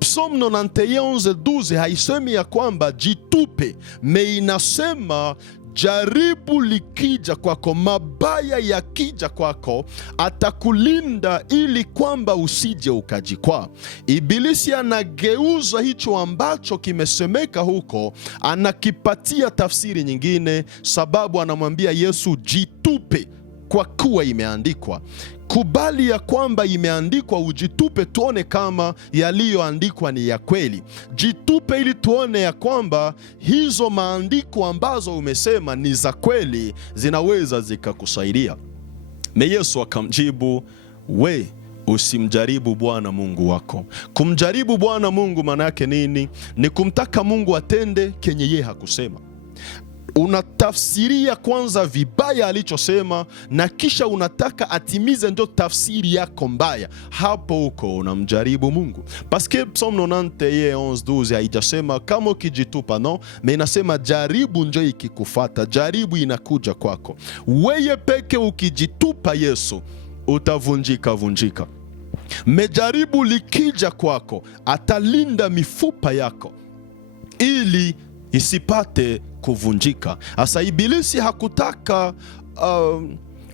Psalm 91:12 haisemi ya kwamba jitupe, me inasema jaribu likija kwako, mabaya yakija kwako, atakulinda ili kwamba usije ukajikwaa. Ibilisi anageuza hicho ambacho kimesemeka huko, anakipatia tafsiri nyingine, sababu anamwambia Yesu jitupe kwa kuwa imeandikwa. Kubali ya kwamba imeandikwa, ujitupe, tuone kama yaliyoandikwa ni ya kweli. Jitupe ili tuone ya kwamba hizo maandiko ambazo umesema ni za kweli, zinaweza zikakusaidia. Na Yesu akamjibu, we usimjaribu Bwana Mungu wako. Kumjaribu Bwana Mungu maana yake nini? Ni kumtaka Mungu atende kenye yeye hakusema. Unatafsiria kwanza vibaya alichosema, na kisha unataka atimize ndio tafsiri yako mbaya. Hapo uko unamjaribu Mungu. Paske Psalm 91:11-12 haijasema kama ukijitupa, no, na inasema jaribu njo ikikufata, jaribu inakuja kwako. Weye peke ukijitupa Yesu, utavunjika. Mejaribu likija kwako, atalinda mifupa yako ili isipate kuvunjika. Asa Ibilisi hakutaka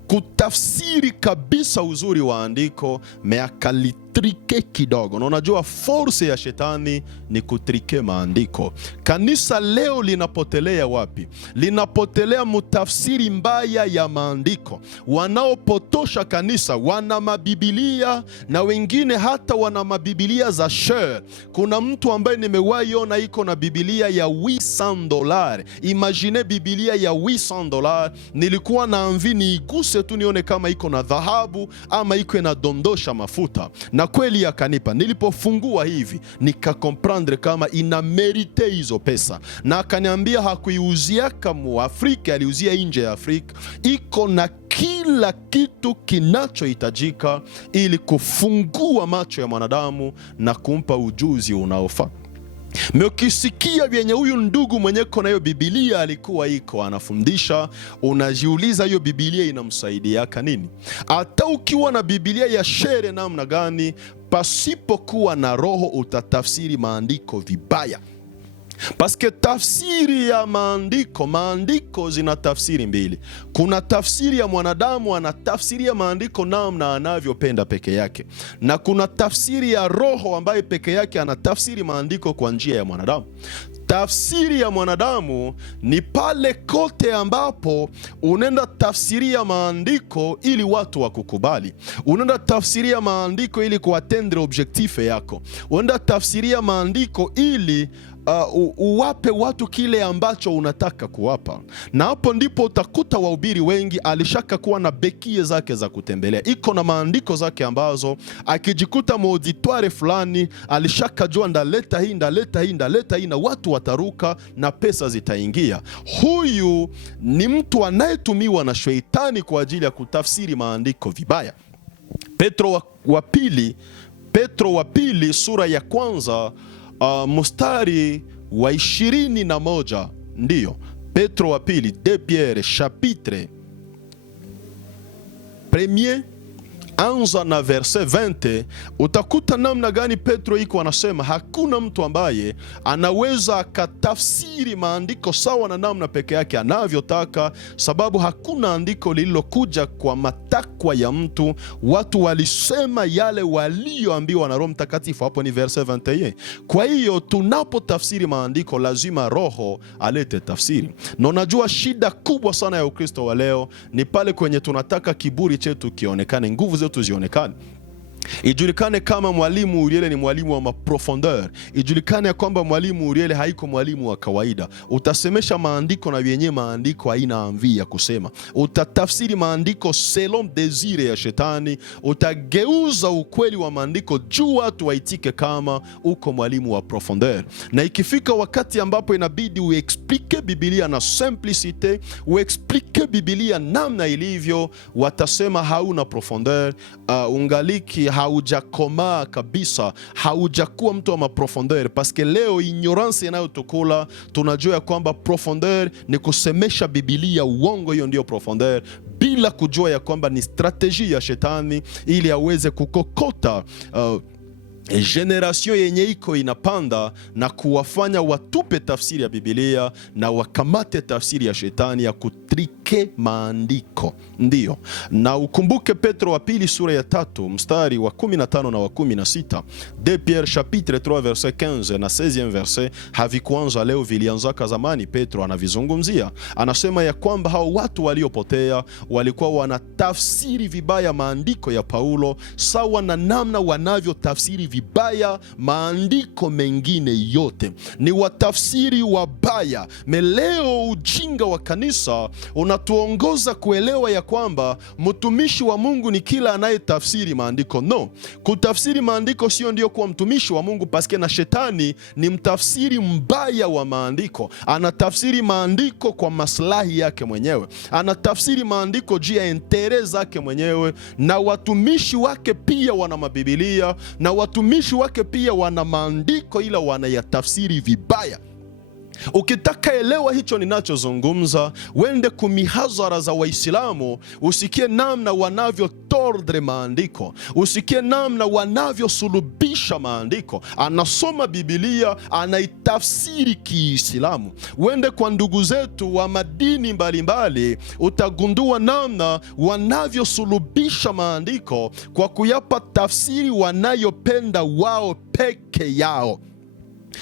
kutafsiri kabisa uzuri wa andiko, meakalitrike kidogo. Na unajua force ya shetani ni kutrike maandiko. Kanisa leo linapotelea wapi? Linapotelea mutafsiri mbaya ya maandiko. Wanaopotosha kanisa wana mabibilia, na wengine hata wana mabibilia za share. Kuna mtu ambaye nimewahi ona iko na bibilia ya $800. Imagine bibilia ya $800. Nilikuwa na envie niiguse tu nione kama iko na dhahabu ama iko inadondosha mafuta, na kweli akanipa. Nilipofungua hivi nikakomprendre kama ina merite hizo pesa, na akaniambia hakuiuzia kama Afrika, aliuzia nje ya Afrika. Iko na kila kitu kinachohitajika ili kufungua macho ya mwanadamu na kumpa ujuzi unaofaa. Meukisikia vyenye huyu ndugu mwenye kona hiyo Biblia alikuwa iko anafundisha, unajiuliza hiyo Biblia inamsaidia nini? Hata ukiwa na Biblia ya shere namna gani, pasipokuwa na roho utatafsiri maandiko vibaya. Paske tafsiri ya maandiko zina tafsiri mbili. Kuna tafsiri ya mwanadamu, anatafsiria maandiko namna anavyopenda peke yake, na kuna tafsiri ya roho ambaye peke yake anatafsiri maandiko kwa njia ya mwanadamu. Tafsiri ya mwanadamu ni pale kote ambapo unaenda tafsiria maandiko ili watu wakukubali. Unaenda tafsiria maandiko ili kuatendre objektife yako. Unaenda tafsiria maandiko ili uwape watu kile ambacho unataka kuwapa. Na hapo ndipo utakuta wahubiri wengi alishaka kuwa na bekie zake za kutembelea. Iko na maandiko zake ambazo akijikuta mauditware fulani alishaka jua ndaleta hii na watu wataruka na pesa zitaingia. Huyu ni mtu anayetumiwa na shetani kwa ajili ya kutafsiri maandiko vibaya. Petro wa pili sura ya kwanza mstari wa 21. Ndiyo, Petro wa pili, de Pierre chapitre 1 anza na verse 20. Utakuta namna gani Petro iko anasema hakuna mtu ambaye anaweza akatafsiri maandiko sawa na namna peke yake anavyotaka, sababu hakuna andiko lililokuja kwa matakwa ya mtu. Watu walisema yale walioambiwa na Roho Mtakatifu. Hapo ni verse 21. Kwa hiyo tunapotafsiri maandiko lazima Roho alete tafsiri. Na unajua shida kubwa sana ya Ukristo wa leo ni pale kwenye tunataka kiburi chetu kionekane, nguvu zetu zionekane. Ijulikane kama mwalimu Uriel ni mwalimu wa maprofondeur. Ijulikane ya kwamba mwalimu Uriel haiko mwalimu wa kawaida. Utasemesha maandiko na vyenye maandiko haina amvi ya kusema. Utatafsiri maandiko selon desire ya shetani. Utageuza ukweli wa maandiko juu watu waitike kama uko mwalimu wa profondeur. Na ikifika wakati ambapo inabidi uexplike Biblia na simplicite, uexplike Biblia namna ilivyo, watasema hauna profondeur, ungaliki haujakomaa kabisa, haujakuwa mtu wa maprofondeur. Paske leo ignorance inayotukula, tunajua kwamba profondeur ni kusemesha Biblia uongo. Hiyo ndio profondeur, bila kujua ya kwamba ni strategy ya shetani ili aweze kukokota generation yenye iko inapanda na kuwafanya watupe tafsiri ya Biblia na wakamate tafsiri ya shetani ya kutrike maandiko. Ndiyo, na ukumbuke Petro wa pili sura ya 3 mstari wa 15 na wa 16. De Pierre chapitre 3 verset 15 na 16e verset havikuanza leo, vilianzaka zamani. Petro anavizungumzia, anasema ya kwamba hao watu waliopotea walikuwa wanatafsiri vibaya maandiko ya Paulo, sawa na namna wanavyo tafsiri vibaya maandiko mengine yote. Ni watafsiri wabaya. Leo ujinga wa kanisa unatuongoza kuelewa ya kwamba mtumishi wa Mungu ni kila anayetafsiri maandiko. No, kutafsiri maandiko sio ndio kuwa mtumishi wa Mungu, paske na shetani ni mtafsiri mbaya wa maandiko. Anatafsiri maandiko kwa maslahi yake mwenyewe, anatafsiri maandiko juu ya intere zake mwenyewe, na watumishi wake pia wana mabibilia, na watumishi wake pia wana maandiko, ila wanayatafsiri vibaya. Ukitaka elewa hicho ninachozungumza, wende kumihazara za Waislamu, usikie namna wanavyo tordre maandiko, usikie namna wanavyo sulubisha maandiko. Anasoma Biblia, anaitafsiri Kiislamu. Wende kwa ndugu zetu wa madini mbalimbali, utagundua namna wanavyo sulubisha maandiko kwa kuyapa tafsiri wanayopenda wao peke yao.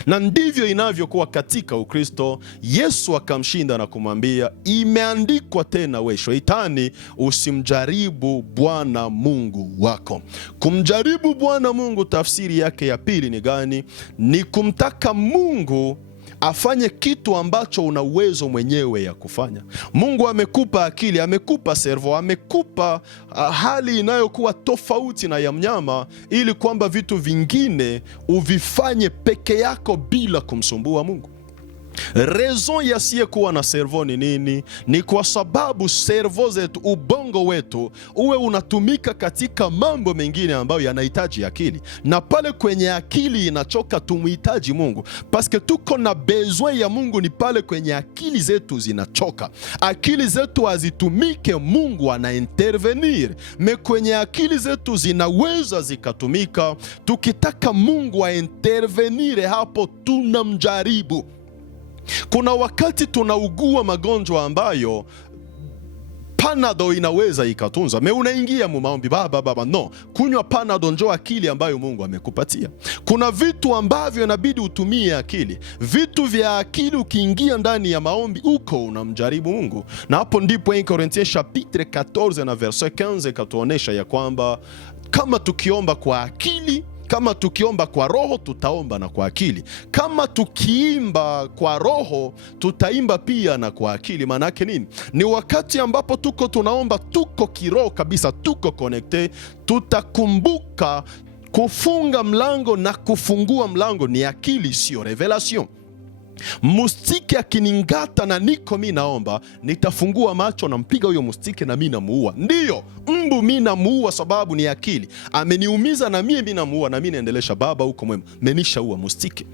Na ndivyo inavyokuwa katika Ukristo. Yesu akamshinda na kumwambia, imeandikwa tena, we Shetani, usimjaribu Bwana Mungu wako. Kumjaribu Bwana Mungu, tafsiri yake ya pili ni gani? Ni kumtaka Mungu afanye kitu ambacho una uwezo mwenyewe ya kufanya. Mungu amekupa akili, amekupa servo, amekupa hali inayokuwa tofauti na ya mnyama, ili kwamba vitu vingine uvifanye peke yako bila kumsumbua Mungu. Raison ya siye kuwa na servo ni nini? Ni kwa sababu servo zetu, ubongo wetu, uwe unatumika katika mambo mengine ambayo yanahitaji akili, na pale kwenye akili inachoka, tumuhitaji Mungu. Paske tuko na besoin ya Mungu, ni pale kwenye akili zetu zinachoka. Akili zetu hazitumike, Mungu ana intervenir. Me kwenye akili zetu zinaweza zikatumika, tukitaka Mungu a intervenir, hapo tunamjaribu. Kuna wakati tunaugua magonjwa ambayo Panado inaweza ikatunza. Unaingia mu maombi, baba no, kunywa Panado, njoo akili ambayo Mungu amekupatia. Kuna vitu ambavyo inabidi utumie akili. Vitu vya akili ukiingia ndani ya maombi, uko unamjaribu Mungu. Na hapo ndipo 1 Corinthiens chapitre 14 na verset 15 katuonesha ya kwamba kama tukiomba kwa akili, kama tukiomba kwa roho, tutaomba na kwa akili. Kama tukiimba kwa roho, tutaimba pia na kwa akili. Maana yake nini? Ni wakati ambapo tuko tunaomba, tuko kiroho kabisa, tuko connected, tutakumbuka kufunga mlango na kufungua mlango ni akili, sio revelation. Mustike akiningata na niko mi naomba, nitafungua macho na mpiga huyo mustike na mi namuua. Ndiyo, mbu mi namuua sababu ni akili. Ameniumiza na mie mi namuua, na mi naendelesha, baba huko mwema, menisha uwa mustike.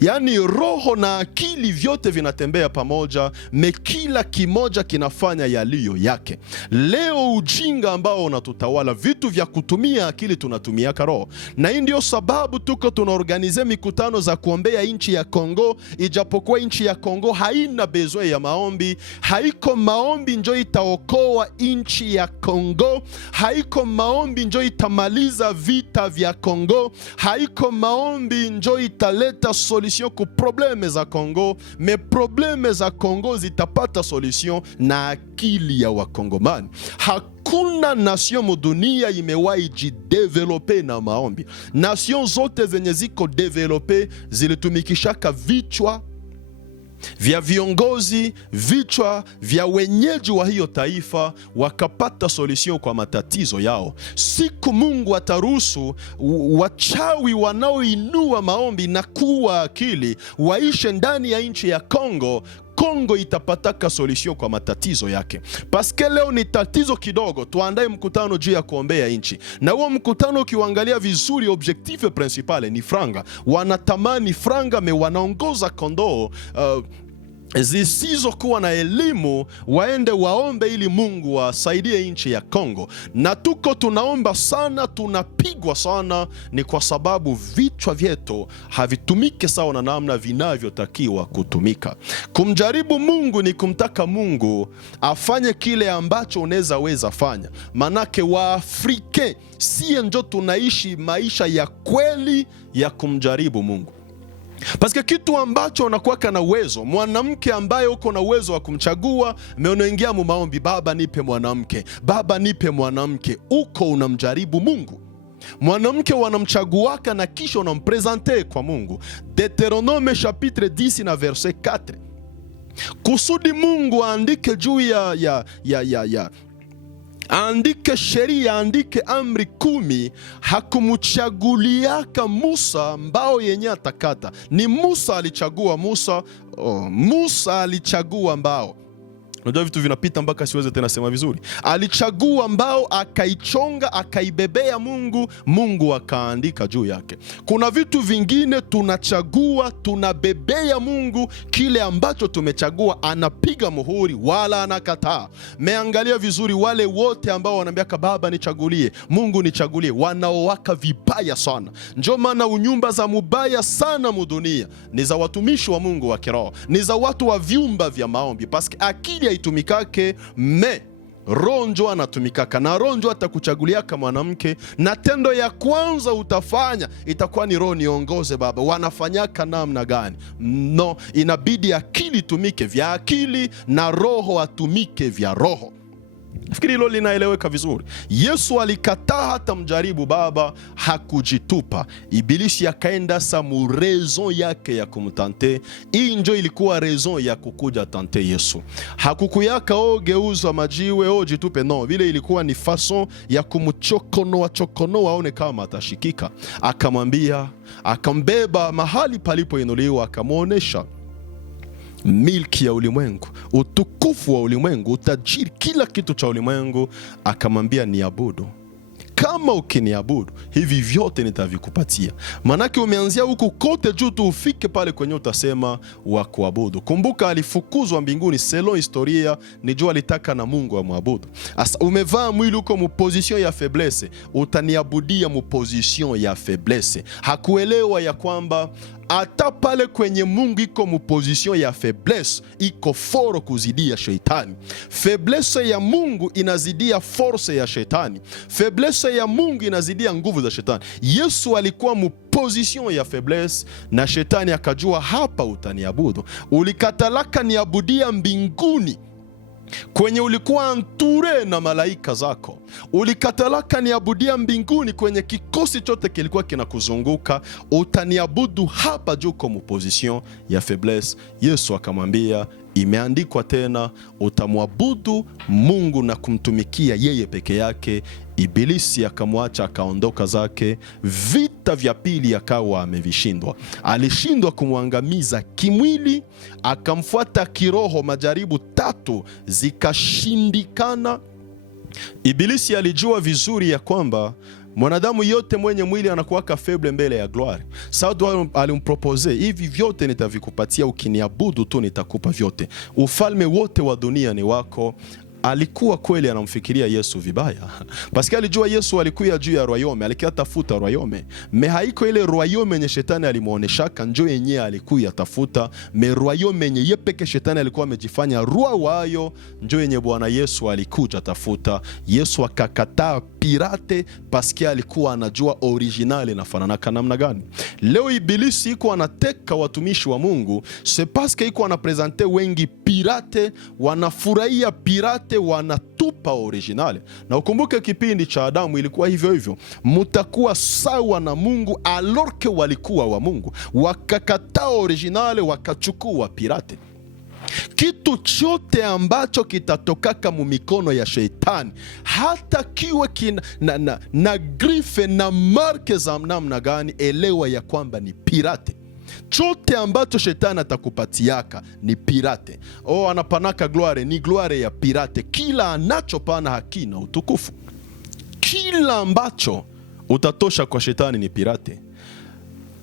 Yani roho na akili vyote vinatembea pamoja, kila kimoja kinafanya yaliyo yake. Leo ujinga ambao unatutawala, vitu vya kutumia akili tunatumia roho. Na hii ndio sababu tuko tunaorganize mikutano za kuombea nchi ya Kongo, ijapokuwa nchi ya Kongo haina besoin ya maombi. Haiko maombi njo itaokoa nchi ya Kongo, haiko maombi njo itamaliza vita vya Kongo, haiko maombi njo italeta solution ku probleme za Kongo. Me probleme za Kongo zitapata solution na akili ya Wakongomani. Hakuna nation mudunia imewahi jidevelope na maombi. Nation zote zenye ziko develope zilitumikishaka vichwa vya viongozi, vichwa vya wenyeji wa hiyo taifa, wakapata solution kwa matatizo yao. Siku Mungu ataruhusu wachawi wanaoinua maombi na kuwa akili waishe ndani ya nchi ya Kongo, Kongo itapataka solution kwa matatizo yake. Paske leo ni tatizo kidogo, tuandae mkutano juu ya kuombea nchi. Na huo mkutano ukiangalia vizuri, objectif principal ni franga. Wanatamani franga, me wanaongoza kondoo zisizokuwa na elimu waende waombe ili Mungu wasaidie nchi ya Kongo. Na tuko tunaomba sana, tunapigwa sana, ni kwa sababu vichwa vyetu havitumike sawa na namna vinavyotakiwa kutumika. Kumjaribu Mungu ni kumtaka Mungu afanye kile ambacho unaweza weza fanya. Manake Waafrike siye njo tunaishi maisha ya kweli ya kumjaribu Mungu. Paske kitu ambacho unakuwa na uwezo, mwanamke ambaye uko na uwezo wa kumchagua, unaingia mu maombi, Baba nipe mwanamke, Baba nipe mwanamke, uko unamjaribu Mungu. Mwanamke wanamchaguaka na kisha unampresente kwa Mungu. Deuteronome chapitre 10 na verset 4. Kusudi Mungu aandike juu aandike sheria, aandike amri 10, hakumuchaguliaka Musa mbao yenye atakata. Ni Musa alichagua Musa alichagua mbao. Unajua vitu vinapita mpaka siweze tena sema vizuri. Alichagua mbao, akaichonga, akaibebea Mungu, Mungu akaandika juu yake. Kuna vitu vingine tunachagua, tunabebea Mungu, kile ambacho tumechagua anapiga muhuri wala anakataa. Meangalia vizuri wale wote ambao wanaambiaka Baba nichagulie, Mungu nichagulie, wanaowaka vibaya sana. Ndio maana unyumba za mubaya sana mudunia ni za watumishi wa Mungu wa kiroho, ni za watu wa vyumba vya maombi. Paske akili itumikake roho njo anatumikaka, na roho njo atakuchaguliaka mwanamke, na tendo ya kwanza utafanya itakuwa ni roho niongoze Baba. Wanafanyaka namna gani? No, inabidi akili tumike vya akili na roho atumike vya roho. Nafikiri hilo linaeleweka vizuri. Yesu alikataa hata mjaribu Baba, hakujitupa. Ibilisi akaenda sa mu raison yake ya kumtante. Hii njo ilikuwa raison ya kukuja tante Yesu. Hakukuyaka geuza majiwe jitupe, no. Vile ilikuwa ni fason ya kumchokonoa aone kama atashikika. Akamwambia, akambeba mahali palipoinuliwa, akamwonesha milki ya ulimwengu, utukufu wa ulimwengu, utajiri, kila kitu cha ulimwengu. Akamwambia niabudu. Kama ukiniabudu, hivi vyote nitavikupatia. Manake umeanzia huku kote juu tu ufike pale kwenye utasema wa kuabudu. Kumbuka alifukuzwa mbinguni, selon historia, ni jua alitaka na Mungu amwabudu. Asa umevaa mwili uko mu position ya faiblesse, utaniabudia mu position ya faiblesse. Hakuelewa ya kwamba ata pale kwenye Mungu iko mu position ya faiblesse, iko foro kuzidia shetani. Faiblesse ya Mungu inazidia force ya shetani. Faiblesse ya Mungu inazidia nguvu za shetani. Yesu alikuwa mu position ya faiblesse, na shetani akajua hapa utaniabudu. Ulikatalaka niabudia mbinguni kwenye ulikuwa entouré na malaika zako. Ulikatalaka niabudia mbinguni kwenye kikosi chote kilikuwa kinakuzunguka. Utaniabudu hapa juu kwa position ya faiblesse. Yesu akamwambia imeandikwa tena, utamwabudu Mungu na kumtumikia yeye peke yake. Ibilisi akamwacha akaondoka zake. Vita vya pili akawa amevishindwa. Alishindwa kumwangamiza kimwili, akamfuata kiroho. Majaribu 3 zikashindikana. Ibilisi alijua vizuri ya kwamba mwanadamu yote mwenye mwili anakuwaka faible mbele ya gloire. Sasa alimpropose, hivi vyote nitavikupatia ukiniabudu tu, nitakupa vyote. Ufalme wote wa dunia ni wako. Alikuwa kweli anamfikiria Yesu vibaya. Paske alijua Yesu alikuwa juu ya royaume, alikuwa tafuta royaume. Me haiko ile royaume yenye shetani alimuoneshaka njo yenye alikuwa tafuta. Me royaume yenye yepeke shetani alikuwa amejifanya roi wayo, njo yenye Bwana Yesu alikuja tafuta. Yesu akakataa pirate paske alikuwa anajua original inafanana namna gani. Leo ibilisi iko anateka watumishi wa Mungu, c'est paske iko anapresente wengi pirate, wanafurahia pirate, wanatupa originale. Na ukumbuke kipindi cha Adamu ilikuwa hivyo hivyo. Mutakuwa sawa na Mungu alorke walikuwa wa Mungu. Wakakataa originale, wakachukua pirate. Kitu chote ambacho kitatokaka mu mikono ya shetani, hata kiwe na grife na marke za namna gani, elewa ya kwamba ni pirate. Chote ambacho shetani atakupatiaka ni pirate. Anapanaka gloire, ni gloire ya pirate. Kila anachopana hakina utukufu. Kila ambacho utatosha kwa shetani ni pirate.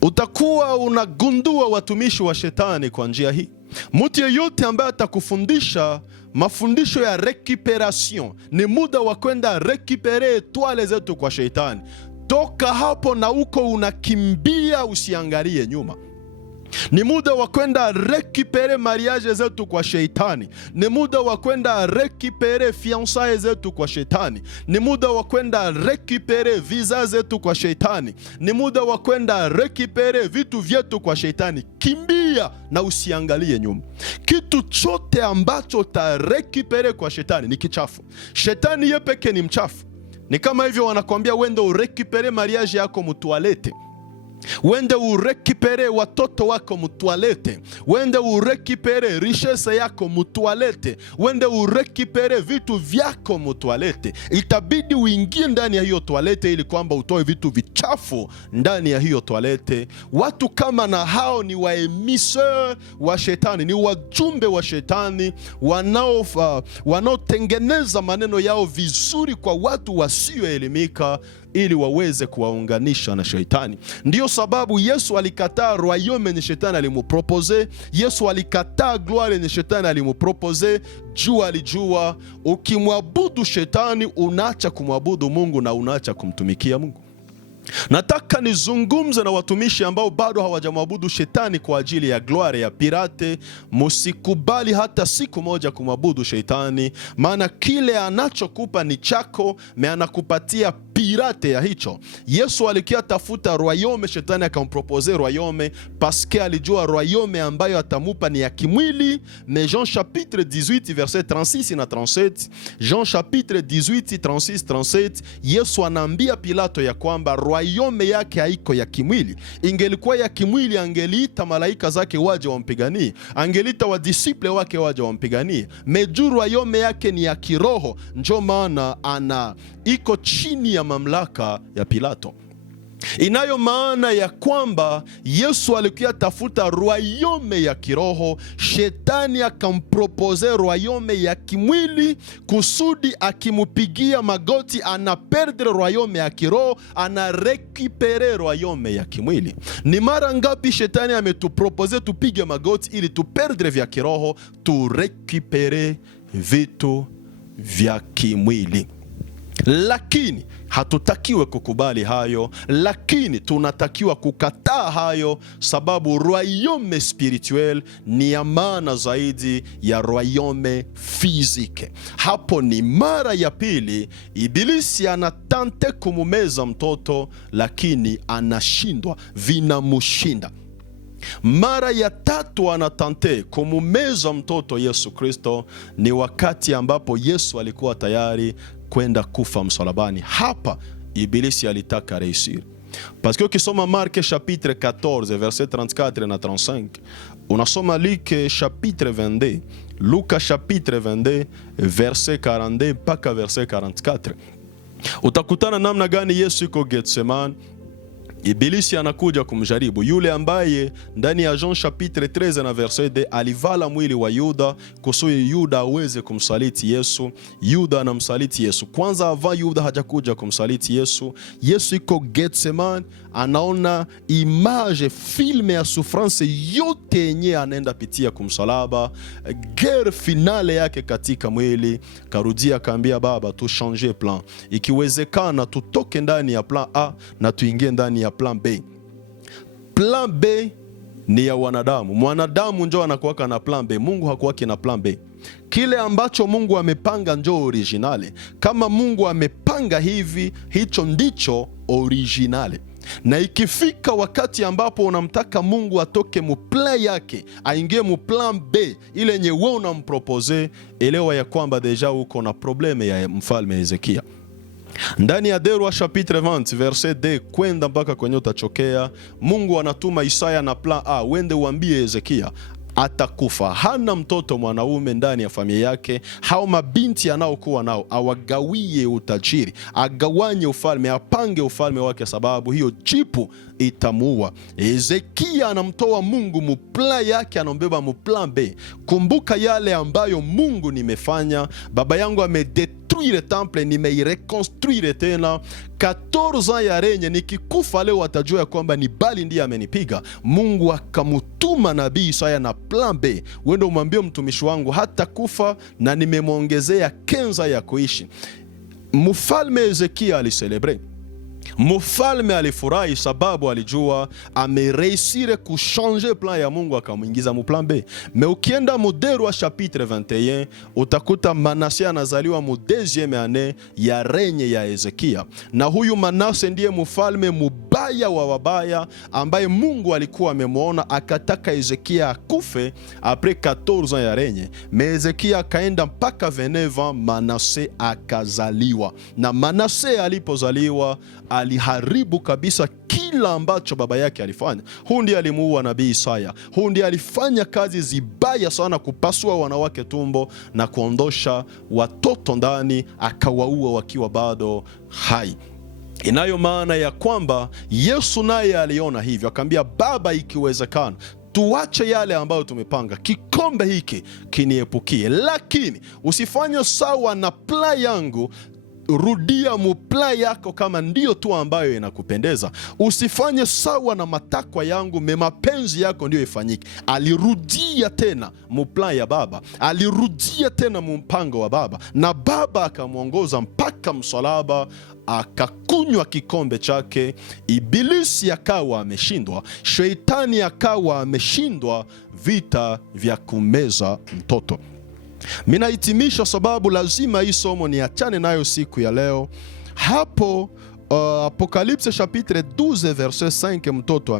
utakuwa unagundua watumishi wa shetani kwa njia hii. Mtu yeyote ambaye atakufundisha mafundisho ya recuperation, ni muda wa kwenda recupere etwale zetu kwa shetani, toka hapo na uko unakimbia, usiangalie nyuma. Ni muda wa kwenda recupere mariage zetu kwa shetani. Ni muda wa kwenda recupere fiançailles zetu kwa shetani. Ni muda wa kwenda recupere visa zetu kwa shetani. Ni muda wa kwenda recupere vitu vyetu kwa shetani. Kimbia na usiangalie nyuma. Kitu chote ambacho ta recupere kwa shetani ni kichafu. Shetani yeye peke ni mchafu. Ni kama hivyo wanakuambia wende urecupere mariage yako mutualete, wende urekipere watoto wako mutualete, wende urekipere richesse yako mutualete, wende urekipere vitu vyako mutualete. Itabidi uingie ndani ya hiyo toalete ili kwamba utoe vitu vichafu ndani ya hiyo toalete. Watu kama na hao ni waemiseur wa shetani, ni wajumbe wa shetani wanaotengeneza maneno yao vizuri kwa watu wasioelimika ili waweze kuwaunganisha na shetani. Ndiyo sababu Yesu alikataa royaume yenye shetani alimupropose. Yesu alikataa gloire yenye shetani alimupropose. Juu alijua ukimwabudu shetani unaacha kumwabudu Mungu na unaacha kumtumikia Mungu. Nataka nizungumze na watumishi ambao bado hawajamwabudu shetani kwa ajili ya gloire ya pirate. Musikubali hata siku moja kumwabudu shetani, maana kile anachokupa ni chako, anakupatia pirate ya hicho. Yesu alikia tafuta royaume, shetani akampropose royaume paske alijua royaume ambayo atamupa ni ya kimwili. Mais Jean chapitre 18 verset 36 na 37, Jean chapitre 18 36 37, Yesu anaambia Pilato ya kwamba royaume yake haiko ya kimwili. Ingelikuwa ya kimwili angeliita malaika zake waje wampiganie, angeliita wadisiple wake waje wampiganie. Meju royaume yake ni ya kiroho, njo maana iko chini ya mamlaka ya Pilato. Inayo maana ya kwamba Yesu alikuwa tafuta royaume ya kiroho, shetani akampropose royaume ya kimwili kusudi akimupigia magoti ana perdre royaume ya kiroho, ana recupere royaume ya kimwili. Ni mara ngapi shetani ametupropose tupige magoti ili tuperdre vya kiroho, tu recupere vitu vya kimwili. Lakini hatutakiwe kukubali hayo, lakini tunatakiwa kukataa hayo, sababu royaume spirituel ni ya maana zaidi ya royaume physique. Hapo ni mara ya pili Ibilisi anatante kumumeza mtoto, lakini anashindwa, vinamushinda. Mara ya tatu anatante kumumeza mtoto Yesu Kristo, ni wakati ambapo Yesu alikuwa tayari kwenda kufa msalabani. Hapa Ibilisi alitaka reisir. Parce que ukisoma Mark chapitre 14 verset 34 na 35, unasoma Luc chapitre 22, Luka chapitre 22 verset 42 mpaka verset 44, utakutana namna gani Yesu yuko Getsemani. Ibilisi anakuja kumjaribu, yule ambaye ndani ya Jean chapitre 13 na verset 2 alivala mwili wa Yuda kusudi Yuda aweze kumsaliti Yesu. Yuda anamsaliti Yesu. Kwanza ava Yuda hajakuja kumsaliti Yesu. Yesu iko Getsemani, anaona image filme ya souffrance yote yenye anaenda pitia kumsalaba, guerre finale yake katika mwili. Karudia kaambia Baba, tu changer plan, ikiwezekana tutoke ndani ya plan A na tuingie ndani ya plan B. Plan B ni ya wanadamu. Mwanadamu njo anakuwaka na plan B. Mungu hakuwaki na plan B. Kile ambacho Mungu amepanga njo originale. Kama Mungu amepanga hivi, hicho ndicho originale. Na ikifika wakati ambapo unamtaka Mungu atoke mu plan yake aingie mu plan B, ile nye wewe unampropose, elewa ya kwamba deja uko na probleme ya mfalme Hezekia. Ndani ya Derwa chapitre 20 verset 2 kwenda mpaka kwenye utachokea, Mungu anatuma Isaya na plan A, wende uambie Hezekia atakufa, hana mtoto mwanaume ndani ya familia yake, hao mabinti anaokuwa nao awagawie utajiri, agawanye ufalme, apange ufalme wake, sababu hiyo chipu itamuua. Hezekia anamtoa Mungu mupla yake, anambeba muplan B. Kumbuka yale ambayo Mungu nimefanya, baba yangu amedetruire nimedestruire temple, nimeireconstruire tena. 14 ans ya renye, nikikufa leo watajua ya kwamba ni Bali ndiye amenipiga. Mungu akamutuma nabii Isaya na plan B, wende umwambie mtumishi wangu hata kufa na nimemwongezea 15 ya kuishi. Mfalme Hezekia aliselebre, mfalme alifurahi sababu alijua amereisire kuchanger plan ya Mungu, akamuingiza mu plan B. Me ukienda muderu wa chapitre 21 utakuta Manase anazaliwa mu deuxième année ya renye ya Hezekia, na huyu Manase ndiye mfalme mubaya wa wabaya ambaye Mungu alikuwa amemwona akataka Hezekia akufe après 14 ans ya renye. Me Hezekia akaenda mpaka 29 ans, Manase akazaliwa, na Manase alipozaliwa aliharibu kabisa kila ambacho baba yake alifanya. Huu ndiye alimuua nabii Isaya. Huu ndiye alifanya kazi zibaya sana, kupasua wanawake tumbo na kuondosha watoto ndani, akawaua wakiwa bado hai. Inayo maana ya kwamba Yesu naye aliona hivyo, akaambia Baba, ikiwezekana tuache yale ambayo tumepanga, kikombe hiki kiniepukie, lakini usifanye sawa na plan yangu. Rudia mupla yako kama ndiyo tu ambayo inakupendeza. Usifanye sawa na matakwa yangu, mapenzi yako ndiyo ifanyike. Alirudia tena mupla ya baba, alirudia tena mpango wa baba, na baba akamwongoza mpaka msalaba, akakunywa kikombe chake. Ibilisi akawa ameshindwa, sheitani akawa ameshindwa vita vya kumeza mtoto. Minahitimisha sababu lazima hii somo niachane nayo siku ya leo. Hapo Apocalypse chapitre 12 verset 5, mtoto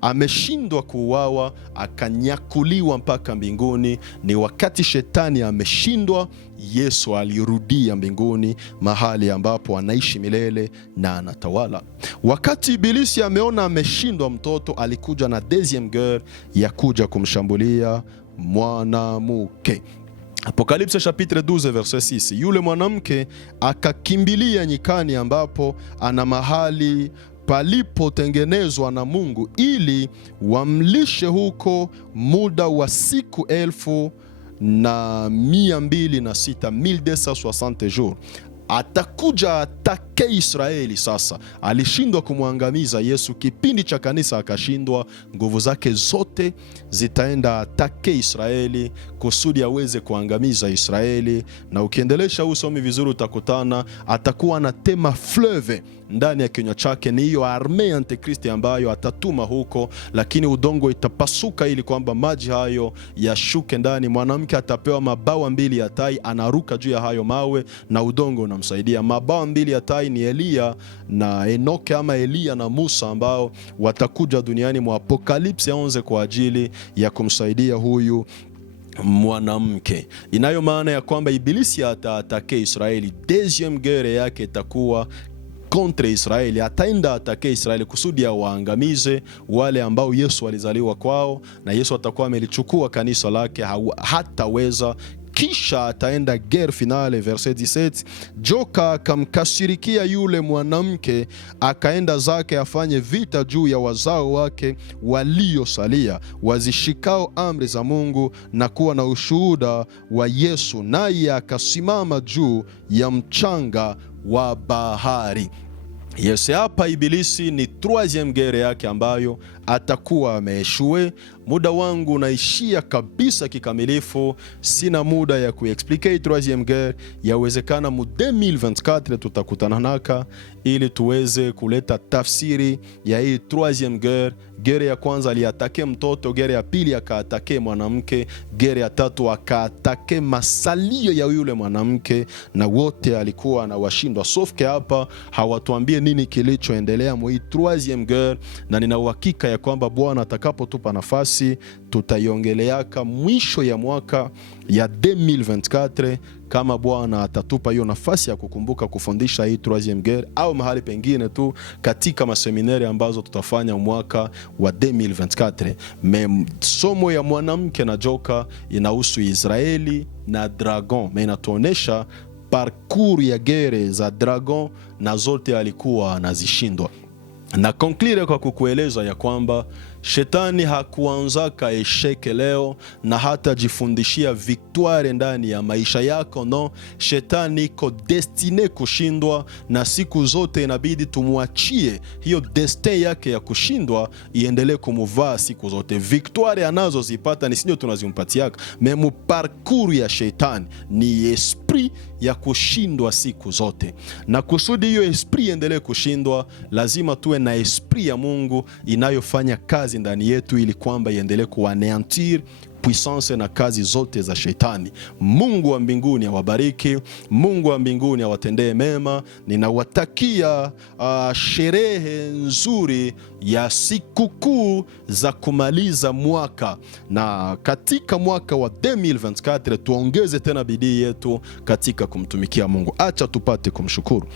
ameshindwa kuuawa, akanyakuliwa mpaka mbinguni. Ni wakati shetani ameshindwa, Yesu alirudia mbinguni, mahali ambapo anaishi milele na anatawala. Wakati ibilisi ameona ameshindwa mtoto, alikuja na deuxième guerre ya kuja kumshambulia mwanamke. Apocalypse chapitre 12 verset 6, yule mwanamke akakimbilia nyikani ambapo ana mahali palipotengenezwa na Mungu ili wamlishe huko muda wa siku 1206, 1260 jours. Atakuja atake Israeli. Sasa alishindwa kumwangamiza Yesu, kipindi cha kanisa akashindwa, nguvu zake zote zitaenda atake Israeli kusudi aweze kuangamiza Israeli. Na ukiendelesha usomi vizuri utakutana atakuwa na tema fleuve ndani ya kinywa chake. Ni hiyo arme antikristi ambayo atatuma huko, lakini udongo itapasuka ili kwamba maji hayo yashuke ndani. Mwanamke atapewa mabawa 2 ya tai, anaruka juu ya hayo mawe na udongo unamsaidia. Mabawa 2 ya tai ni Elia na Enoke, ama Elia na Musa, ambao watakuja duniani mwa Apocalypse 11 kwa ajili ya kumsaidia huyu mwanamke. Inayo maana ya kwamba ibilisi ataatake Israeli. Deuxième guerre yake itakuwa kontra Israeli, ataenda atake Israeli kusudi ya waangamize wale ambao Yesu alizaliwa kwao, na Yesu atakuwa amelichukua kanisa lake, hataweza. Kisha ataenda guerre finale, verset 17, joka akamkasirikia yule mwanamke, akaenda zake afanye vita juu ya wazao wake waliosalia, wazishikao amri za Mungu na kuwa na ushuhuda wa Yesu, naye akasimama juu ya mchanga wa bahari. Yes, hapa ibilisi ni troisième guerre yake ambayo atakuwa ameeshue. Muda wangu unaishia kabisa kikamilifu, sina muda ya kuexplicate troisième guerre. Yawezekana mu 2024 tutakutana naka ili tuweze kuleta tafsiri ya hii troisième guerre. Gere ya kwanza aliatake mtoto, gere ya pili akaatake mwanamke, gere ya tatu akaatake masalio ya yule mwanamke, na wote alikuwa anawashindwa. Sauf que hapa hawatuambie nini kilichoendelea mu hii troisième guerre, na nina uhakika ya kwamba Bwana atakapotupa nafasi tutaiongelea mwisho ya mwaka ya 2024, kama Bwana atatupa hiyo nafasi ya kukumbuka kufundisha hii troisième guerre, au mahali pengine tu katika maseminari ambazo tutafanya mwaka wa 2024. Somo ya mwanamke na joka inahusu Israeli na dragon, inatuonesha parcours ya gere za dragon na zote alikuwa anazishindwa. Na conclure kwa kukueleza ya kwamba Shetani hakuanzaka esheke leo na hata jifundishia victoire ndani ya maisha yako, no. Shetani iko destine kushindwa, na siku zote inabidi tumwachie hiyo destin yake ya kushindwa iendelee kumuvaa siku zote. Victoire anazozipata ni sio tunazimpatiaka, memu parcours ya shetani ni esprit ya kushindwa siku zote, na kusudi hiyo esprit endelee kushindwa, lazima tuwe na esprit ya Mungu inayofanya kazi ndani yetu, ili kwamba iendelee kuaneantir puissance na kazi zote za shetani. Mungu wa mbinguni awabariki, Mungu wa mbinguni awatendee mema. Ninawatakia sherehe nzuri ya sikukuu za kumaliza mwaka, na katika mwaka wa 2024 tuongeze tena bidii yetu katika kumtumikia Mungu. Acha tupate kumshukuru.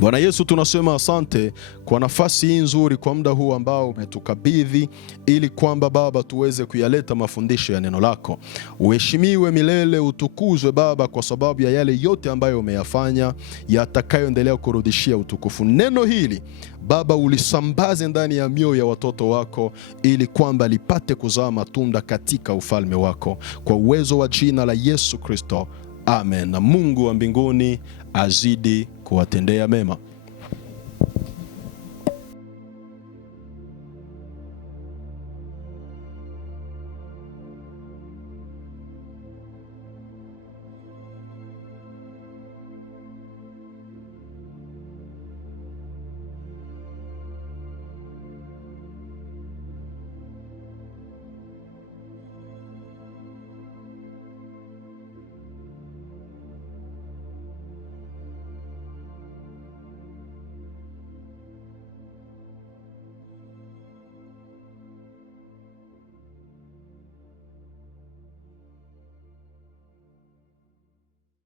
Bwana Yesu, tunasema asante kwa nafasi hii nzuri, kwa muda huu ambao umetukabidhi, ili kwamba Baba tuweze kuyaleta mafundisho ya neno lako. Uheshimiwe milele, utukuzwe Baba, kwa sababu ya yale yote ambayo umeyafanya, yatakayoendelea kurudishia utukufu. Neno hili Baba ulisambaze ndani ya mioyo ya watoto wako, ili kwamba lipate kuzaa matunda katika ufalme wako, kwa uwezo wa jina la Yesu Kristo. Amen. Na Mungu wa mbinguni azidi kuwatendea mema.